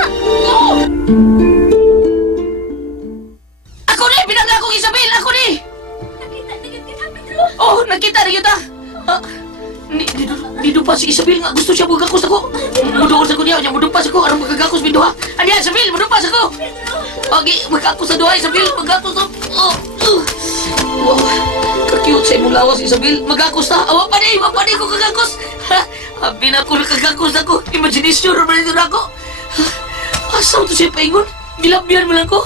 Ako ni! Pinangga kong Isabel! Ako ni! Nakita na kita, Pedro! Oh, nakita rin kita! Dito pa si Isabel nga gusto siya magagakos ako. Muduol sa ko niya, mudupas ako. Anong magagakos bindo ha? Ano yan, Isabel? Mudupas ako! Okay, magagakos sa duha, Isabel. Magagakos ako. Wow, ka-cute sa imong lawas, Isabel. Magagakos na. Awa pa di ko kagakos. Habi na ako nakagakos ako. Imagination naman ito na ako. Asaw to siya paingon. Gilabyan mo lang ko.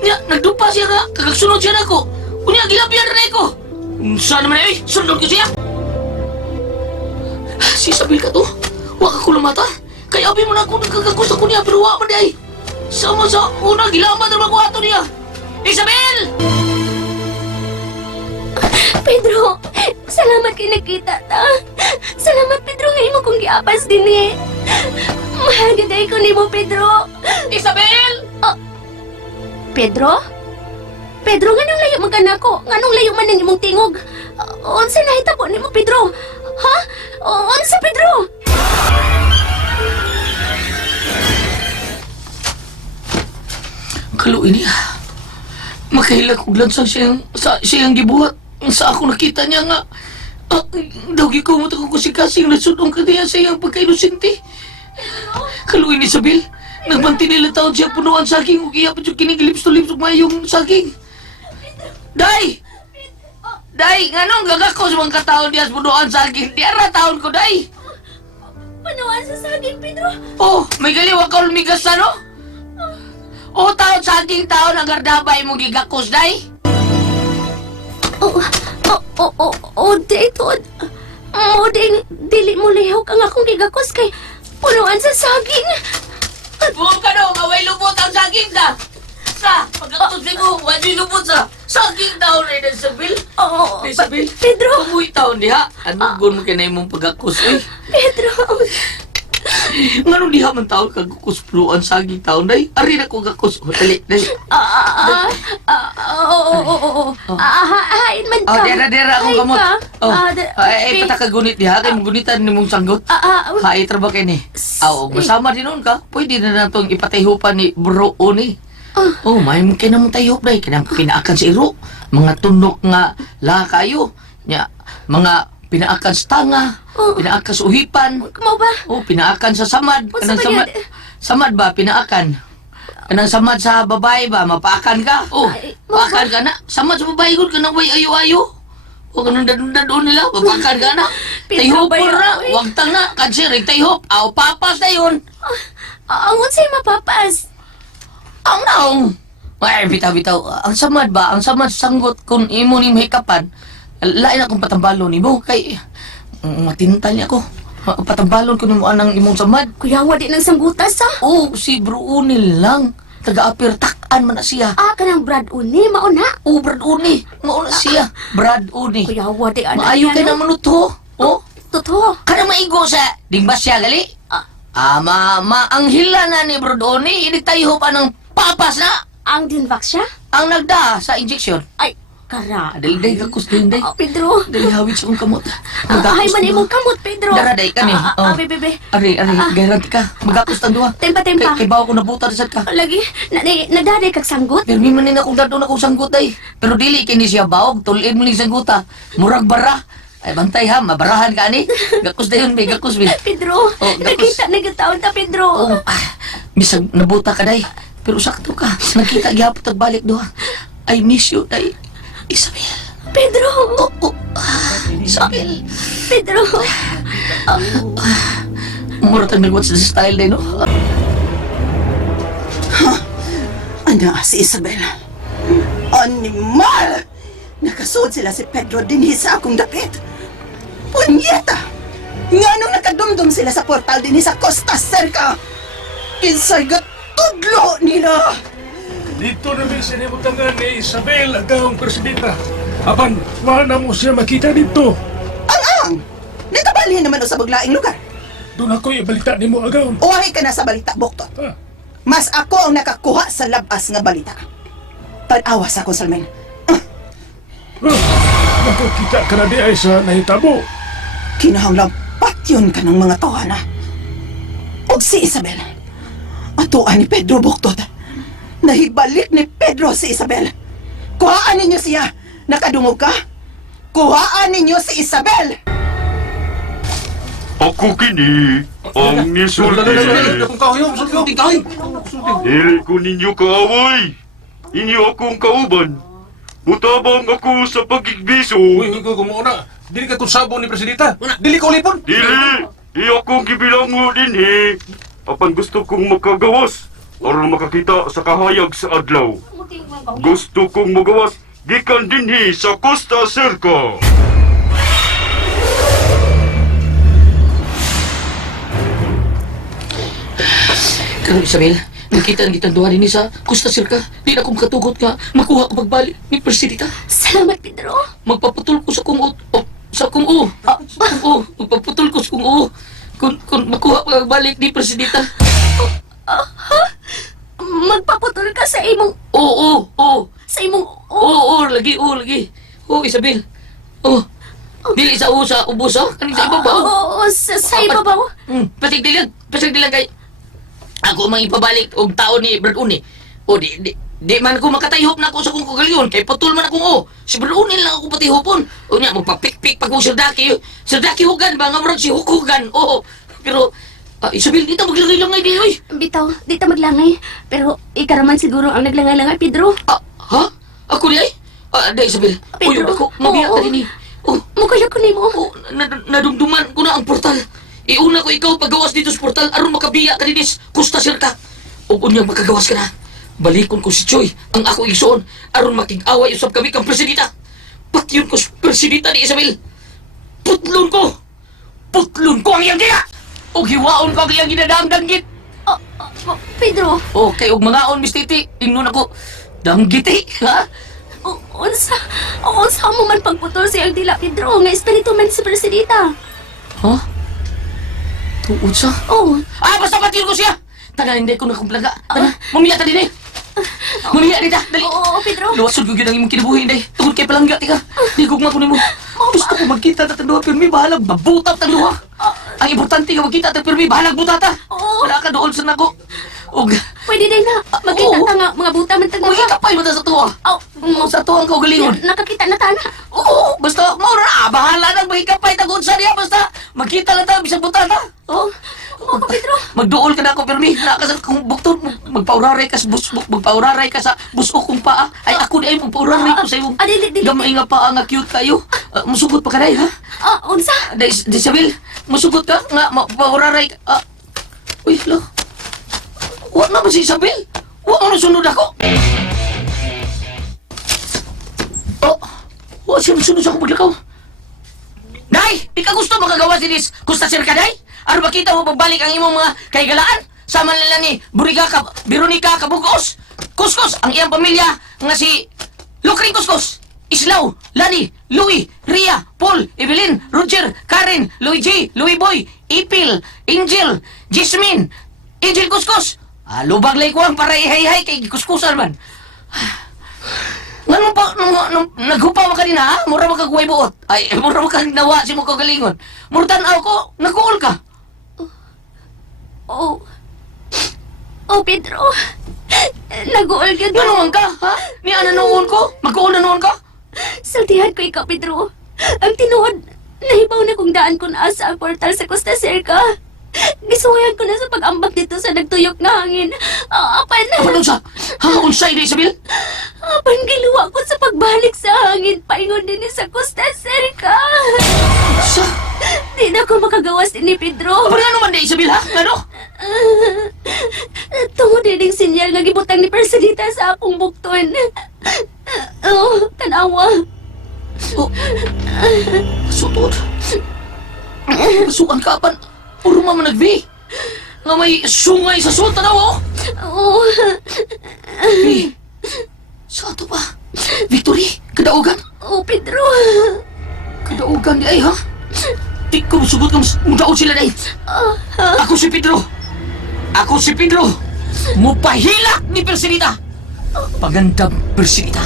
Nya, nagdupa siya nga. Kagagsunod siya na ako. Unya, gilabyan rin ako. Saan naman eh? Sunod ko siya. Si Isabel ka to. Waka ko lumata. Kaya abi mo na ako nagkagagos ako niya pero waka man di ay. Sama sa una gilaman naman ko ato niya. Isabel! Pedro, salamat kay nakita ta. Salamat, Pedro, nga imo kong giapas din eh. Mahagaday ko ni mo, Pedro. Isabel! Pedro? Pedro, nganong layo magana ko? Nganong layo man ang imong tingog? Unsa nahitabo ni mo, Pedro? Ha? Unsa, Pedro? Kaluin niya. Makahilag og lang sa siyang gibuhat. Sa ako nakita niya nga. Dawgi ko mo ko si kasing nasudong ka niya sa iyang pagka-inosente. Kaluin ni Isabel. Nagbanti nila taon siya punuan saging ug iya pa jud kining lips-to-lips ug mayong saging. Day! Day, nganong gagako sa mga kataon diya sa punuan saging? Di ara taon ko, Day! Panuan sa saging, Pedro. Oh, may galiwa ka lumigas na, no? Oh, taon saging taon ang gardabay mo gigakos, Day! Tod. Mo din, dili mo lihaw ka nga akong gigakos kay punuan sa saging. Buong ka no, away lubot ang saging ka! Sa, pagkakos ko, wadi lubot sa saging taon rin, Isabel! Isabel, Pedro! Umuwi taon diha. Anugon mo kinay mong pagkakos, eh. Pedro! Nganong diha man taon kagkukos puluan saging taon, Day? Ari na ko gakos. Oh, dali. Hain man ka. Oh, dera akong Hain kamot. ka. Oh, ay patakagunit diha. Kay mong gunitan ni mong sanggot. Hai traba kay ni. Aw, masama din nun ka. Pwede na natong ipatayhupan ni Bro Oni. Oh, may mong kinamong tayhop, Day. Kinang pinaakan sa iro. Mga tunok nga lakayo. Nya, mga pinaakan sa tanga. Pinaakan sa uhipan. Kumaw ba? Oh, pinaakan sa samad. Unsa Kanang ba samad. yan? Samad ba pinaakan? Kanang samad sa babae ba mapaakan ka? Oh, Ay, paakan ka na. Samad sa babae gud kanang way ayo-ayo. O kanang dadon nila, mapaakan ka na. Pedro, Tayhop bayaw, na. eh. Wag tang na, kansi rig tayhop. Aw papas na yun. Ang unsay mapapas? Ang naong. Ay, bitaw-bitaw. Ang samad ba? Ang samad sanggot kung imo ni mahikapan. Lain akong patambalo ni mo kay matintal niya ko. Patambalon ko ni mo anang imong samad. Kuya, wadi nang sanggutas ha? Oh, si Bro Unil lang. Taga-apir takan man na siya. Kanang Brad Uni, mauna. Oh, Brad Uni. Mauna siya. Brad Uni. Kuya, wadi ano Maayo ka naman ito. Oh, Totoo. kada maigo sa dingbas siya, gali? Maanghila na ni Brad Uni. Hindi tayo pa ng papas na. Ang dinvax siya? Ang nagda sa injection. Ay, kara. Dali-day kakus, dali-day. Pedro. Dali hawit sa kong kamot. Ay, man imong kamot, Pedro. Daraday ka ni. Oh. Bebe. Ari, garanti ka. Magakos tang duha. Tempa. Kay bawa ko nabuta sa ka. Lagi, nadaday kag sanggot. Pero mi man na kung dadon akong sanggut ay. Pero dili kini siya bawog, tulid mo ni sangguta. Murag bara. Ay bantay ha, mabarahan ka ani. Gakos dayon, be, gakos be. Pedro, Oh, nakita na gitaon ta, Pedro. Oh, bisag nabuta ka day. Pero sakto ka. Nakita gyapon tag balik duha. I miss you, day. Isabel. Pedro. Isabel. Pedro. Mura tag nag-watch the style day, no? Ano si Isabel? Animal! Nakasuot sila si Pedro din sa akong dapit. Punyeta! Nga nung nakadumdum sila sa portal din sa Costa Cerca, kinsay gatudlo nila! Dito na may sinimutangan ni Isabel agaong presidenta. Apan, wala mo siya makita dito. Ang! Nakabalhin naman o sa baglaing lugar. Doon ako ibalita ni mo agaon. Uwahi ka na sa balita, Buktot. Ah, Mas ako ang nakakuha sa labas nga balita. Tanawas ako, Salmen. nakakita ka na di ay sa nahitabo. Kinahanglang patyon ka ng mga tawana. O si Isabel, Atuan ni Pedro Buktot. Nahibalik ni Pedro si Isabel. Kuhaan ninyo siya. Nakadungog ka? Kuhaan ninyo si Isabel. Ako kini ang nisulti. Kung kahoy, sulti kahoy. Dili ko ninyo kaaway. Inyo akong kauban. Mutabang ako sa pagigbiso. Uy, kumuna. Dili ka kusabo ni Presidita. Dili ka ulipon. Dili! Di akong gibilango din Apan gusto kong makagawas aron makakita sa kahayag sa adlaw. Gusto kong magawas gikan dinhi sa Costa Cerca. Karong Isabel, nakita ang kitang duha din sa Costa Cerca. Di na ko makatugot nga makuha ko pagbalik ni Presidita. Salamat, Pedro. Magpaputol ko sa kung sa kung magpaputol ko sa kung kung makuha ko pagbalik ni Presidita. Magpaputol ka sa imong... Oo. Sa imong... Lagi. Isabel. Dili sa ubos kaning sa ibabaw. Oo, sa ibabaw. Pasig dilag kay ako mang ipabalik og taon ni Brad Uni. Di man ko makatayhop na ako sa kong kagalingon kay putol man akong si Brad Uni lang ako patihopon. O nya magpapikpik pag kong Serdaki hugan ba nga murag si Hukugan. Oo. Pero Isabel, dito maglangay-langay di oy. Bitaw, di ta maglangay. Pero ikaraman siguro ang naglangay-langay, Pedro. Ha? Ako di ay? Isabel. Uy, Pedro, ako mabiyak oo. ka din Mukaya ko ni mo. Nadumduman ko na ang portal. Iuna ko ikaw paggawas dito sa portal aron makabiya ka din sa Costa Cerca. O unyang makagawas ka na. Balikon ko si Choy, ang ako igsoon, aron makig-away usab kami kang Presidita. Patyon ko sa Presidita ni Isabel. Putlon ko ang iyang gina! O hiwaon ko ang iyang ginadamdanggit. Pedro, Kay og mga on, Miss Titi, ingnon ako, damggiti, ha? unsa mo man pagputol siyang dila, Pedro, nga espiritu man si Presidita. Ha? Tuod sa? Oh, Basta patyon ko siya! Taga, hindi ko nakumplaga. Taga, mamiya ta din Mamiya din ta, dali. oo, Pedro. Luwasod ko yun ang imong kinabuhi, day. Tungod kay palangga, tika. Di gugma ko nimo. Gusto ko magkita ta tagduha, pero may bahalag mabutap tagduha. Ang importante ka magkita ta, pero may bahalag butata. Oo. Wala ka doon sa nako. Og, Pwede din na. Magkita Oo. ta nga, mga buta man tagwa. mga kapay mo ta sa tuwa. Sa tuwa ang kaugalingon. Nakakita na ta na. Oo, basta, maura na, bahala nang mga kapay tagod sa niya, basta, magkita lang ta, bisang butata. Oo. Oo, Pedro. Magduol ka na ako, pero may nakasal kong bukton, magpauraray ka sa busok kong paa. Ay, ako di ay magpauraray ko sa iyo. Dili. Gamay nga paa nga cute kayo. Musugot pa ka na Unsa? Isabel, musugot ka nga, magpauraray ka. Uy, lo. Huwag na ba si Isabel? Huwag mo nasunod ako. Huwag siya nasunod sa akong paglakaw. Day, di ka gusto makagawa sinis Costa Cerca, day? Ano ba kita mo pagbalik ang imong mga kaigalaan? Sama nila ni Veronica Cabugos, Kuskus, ang iyang pamilya nga si Lucring Kuskus, Islaw, Lani, Louie, Ria, Paul, Evelyn, Roger, Karen, Louie J, Louie Boy, Ipil, Angel, Jasmine, Angel Kuskus. Lubag lay ko ang para ihay-hay kay kuskusan man. Nganong pa, naghupaw ka din ha? Mura magkaguway buot. Ay, mura magkagnawa si mo kagalingon. Mura tanaw ko, nagkuol ka. Oh, Pedro. Nag-uol ka Ano naman ka, ha? Ni ana noon ko? Magkuol na noon ka? Saltihan ko ikaw, Pedro. Ang tinuod, nahibaw na kung daan ko na sa portal sa Costa Cerca. Gisuwayan ko na sa pag-ambak dito sa nagtuyok na hangin. Apa nun sa? Unsay di Isabel? Apan giluwa ko sa pagbalik sa hangin, paingon din sa Costa Cerca. Sa? Di na ako makagawas din ni Pedro. Apa nga naman di Isabel, ha? Ano? Tungod din sinyal nga gibutang ni Presidita sa akong bukton. Tanawa. Sutod. Masukan ka apan. Puro man nagbi. Nga may sungay sa sultan ako. Oo. Bi. Sa ato ba? Victory, kadaugan. Pedro. Kadaugan di ay, ha? Di ko masugot ng mudaon sila day. Ako si Pedro. Mupahilak ni Persinita. Pagandang Persinita.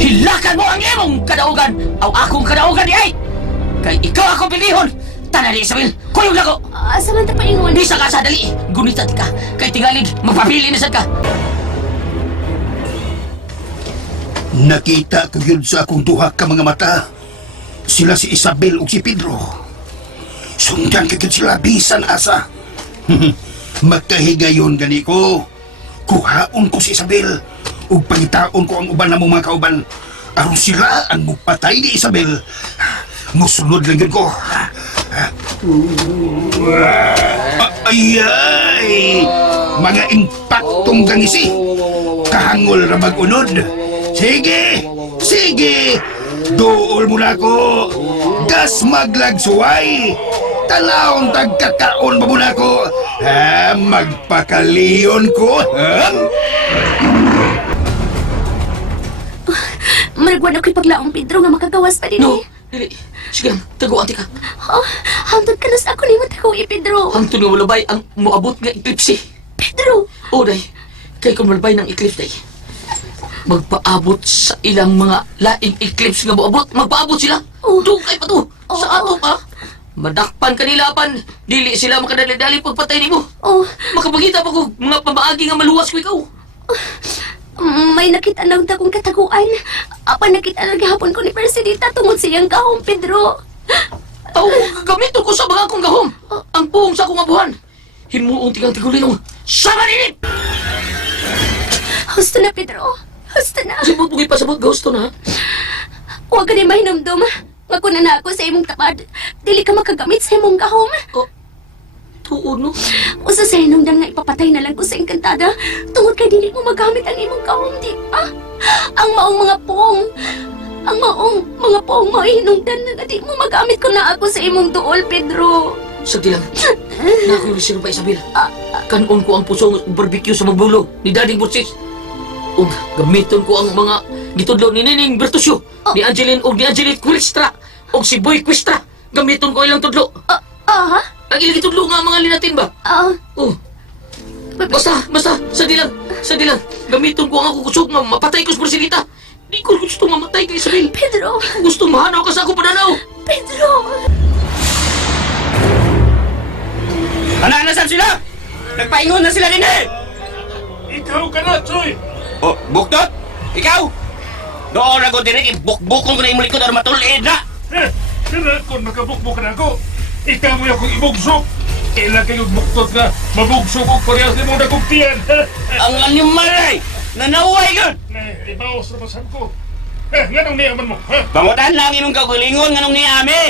Hilakan mo ang imong kadaugan. Aw akong kadaugan di ay. Kay ikaw ako pilihon. Tana di, Isabel! Kuyog na ko! Samantha paingon. Bisa ka sa dali! Gunita ka! Kay tingalig, magpapili na sad ka! Nakita ko yun sa akong duha ka mga mata. Sila si Isabel ug si Pedro. Sundan ko yun sila bisan asa. Magkahigayon gani ko. Kuhaon ko si Isabel ug pangitaon ko ang uban na mong mga kauban. Aron sila ang mupatay ni Isabel. Musunod lang yun ko. Ay! Mga impaktong gangisi. Kahangol ra mag-unod. Sige! Sige! Dool mo na ko! Das maglagsuway! Talawang tagkakaon ba mo na ko? Ha? Magpakaliyon ko? Ha? Maragwan ako'y paglaong Pedro nga makagawas pa din No! eh. Dili! Sige lang, taguan ka. Hantod ka na sa ako ni mo tago Pedro. Ang tuloy malabay ang moabot nga eclipse. Pedro! O, day. Kay kung malabay ng eclipse, day. Magpaabot sa ilang mga laing eclipse nga moabot. Magpaabot sila. Oh. Dugay pa to. Sa Oh, ato pa. Madakpan kanila pan. Dili sila makadali-dali pagpatay ni mo. Oh, Makapagita pa ko mga pamaagi nga maluwas ko ikaw. may nakita lang takong kataguan. Apa nakita lang gahapon ko ni Presidita tungod siyang kahong Pedro. Aw, gamiton ko sa mga akong gahom. Ang puong sa akong abuhan. Himuong tigang tigulino. Sama ninip! Gusto na Pedro. Gusto na. Sibot mo ipasabot gusto na. Huwag ka na mahinumdum. Magkuna na ako sa imong tapad. Dili ka makagamit sa imong kahom. Tuon no? Usa sa hinungdan nga ipapatay na lang ko sa engkantada. Tungod kay dili mo magamit ang imong kahom, di ba? Ang maong mga pong. Ang maong mga pong mo hinungdan na nga di mo magamit ko na ako sa imong duol, Pedro. Sagdi lang. Naku yung pa Isabel. Kanon ko ang pusong barbecue sa magbulo ni Dading Bursis. Ug gamiton ko ang mga gitudlo ni Nining Bertusio, ni Angeline ug ni Angeline Questra, ug si Boy Questra. Gamiton ko ilang tudlo. Ha? Ang ilang gitudlo nga mga linatin ba? Oh. Basta, sagdi lang. Gamiton ko ang ako kusog nga mapatay ko sa Marcelita. Di ko gusto mamatay kay Isabel. Pedro! Di ko gusto mahanaw ka sa akong pananaw. Pedro! Nasan sila? Nagpaingon na sila din eh! Ikaw ka na, Choy! Oh, buktot? Ikaw? Doon ako direk, bukbukon ko na imulikod at matulid na! Sira kung nakabukbuk na ako, ikaw mo akong ibugsok. Kailan kayo buktot nga, mabugsok ko parehas ni mong nagugtiyan. Ang animal ay! Nanaway yun! Ibawas na masan ko. Nganong niyaman mo, ha? Pangutan lang imong kagulingon nganong ni Ami!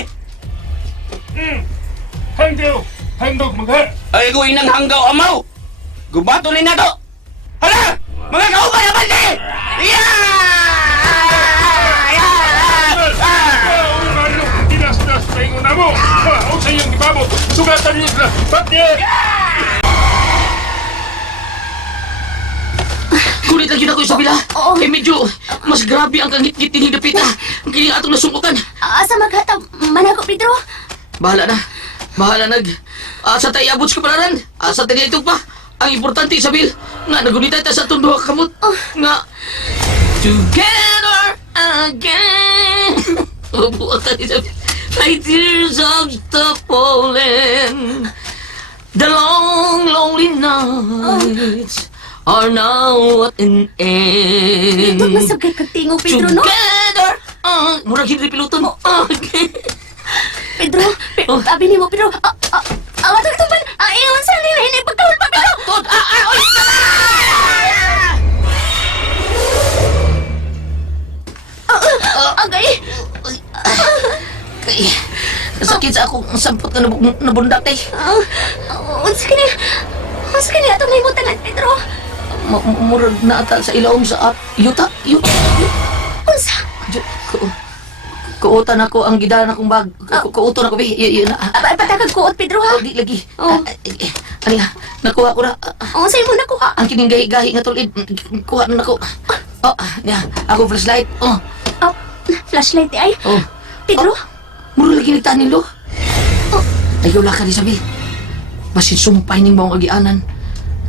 Handog magha. Ay ko inang hanggaw amaw! Gubato ni na to! Hala! Mga kaubay ang bandi! Tinas-tinas na ingon na mo. O sa iyong gibabot, sugatan niyo sila. Patye! Kulit lang yun ako Isabela. Oo. Eh medyo mas grabe ang kangit-ngit ni Dapita. Ang kiling atong nasungutan. Asa maghatag manako, Pedro? Bahala na. Asa tayo abot sa kapalaran. Asa tayo ito pa. Ang importante, Isabel, nga nagunita tayo sa itong duha kamot. Nga, together again. Buwatan, Isabel. My tears of the fallen. The long, lonely nights are now at an end. Dito masagay kag tingog, Pedro, no? Together. Murag hindi piluton mo. Pedro, sabi ni mo, Pedro. Awat ka tuman. Ingon sa nila, hindi pagkawal pa, Pedro. Oy! Agay. Kay, sakit sa akong sampot na nabundak tay. Unsa ka niya itong limutan, Pedro? Murag na ata sa ilawom sa yuta. Unsa? Kuutan ako ang gidaan akong bag. Kuutan ako, yun na. Patakag kuot, Pedro, ha? Di lagi. Oh. Ano nga, nakuha ko na. Sa'yo mo nakuha. Ang kining gahi-gahi nga tulid. Kuha na ako. Ako flashlight. Flashlight, ay. Oh. Pedro? Muro lagi nagtanin lo. Ayaw lang ka, Isabel. Masin sumpay ning maong agianan.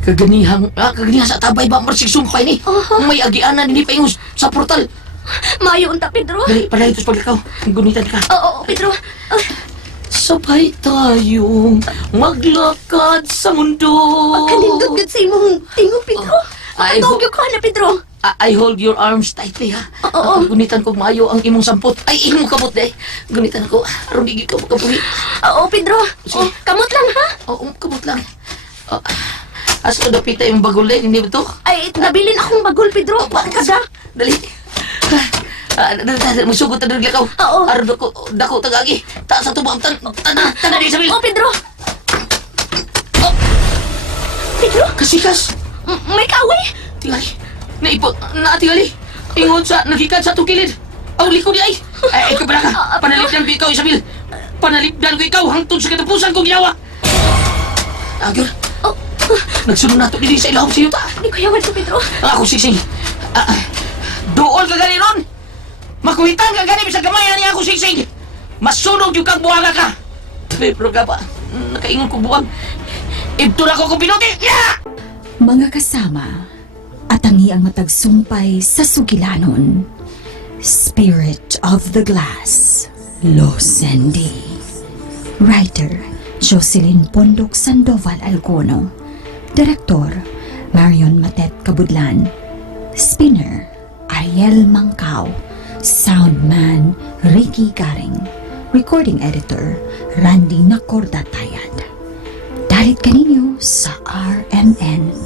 Kaganihan sa tabay ba marsig sumpay ni. May agianan, hindi pa yung sa portal. Mayo unta, Pedro. Dali, padali ito sa paglikaw. Gunitan ka. Oo, Pedro. sabay tayong maglakad sa mundo. Pagkalindog yun sa imong tingog, Pedro. Ay, Matugyo ko na, Pedro. I hold your arms tightly, ha? Oo. Gunitan ko maayo ang imong sampot. Ay, imong kabot, day. Gunitan ko. Aron di ka makapuhi. Oo, Pedro. Sige. Oh, kamot lang, ha? Oo, kabot lang. Asa ko dapita yung bagol, day. Hindi ba to? Ay, nabilin akong bagol, Pedro. Kada. Dali. Masugot na nagli lakaw. Oo. Aron dako tagagi. Taas sa tubang tanan di sabi. Oh, Pedro. Pedro, Kasikas. may kaaway. Tingali. Tingali. Ingon sa nagikan sa tukilid. Aw, liko di ay. Ikaw pala ka. Panalipdan ko ikaw, Isabel. Panalipdan ko ikaw hangtod sa katapusan kong ginawa. Agyur. Nagsunod na ito din sa ilahong siyo ta. Hindi ko yawan to, Pedro. Ako sising. Dool ka gani ron. Makuhitan ka gani bisag gamay ani ako sising. Masunog yung kang buwaga ka. Pero ka pa. Nakaingon ko buwag. Ibto na ko kung pinuti. Yeah! Mga kasama, atangi ang matagsumpay sa sugilanon. Spirit of the Glass, Losendi. Writer, Jocelyn Pondok Sandoval Alcono. Director, Marion Matet Cabudlan. Spinner, Ariel Mangkao. Soundman, Ricky Garing. Recording Editor, Randy Nacordatayad. Dalit kaninyo sa RMN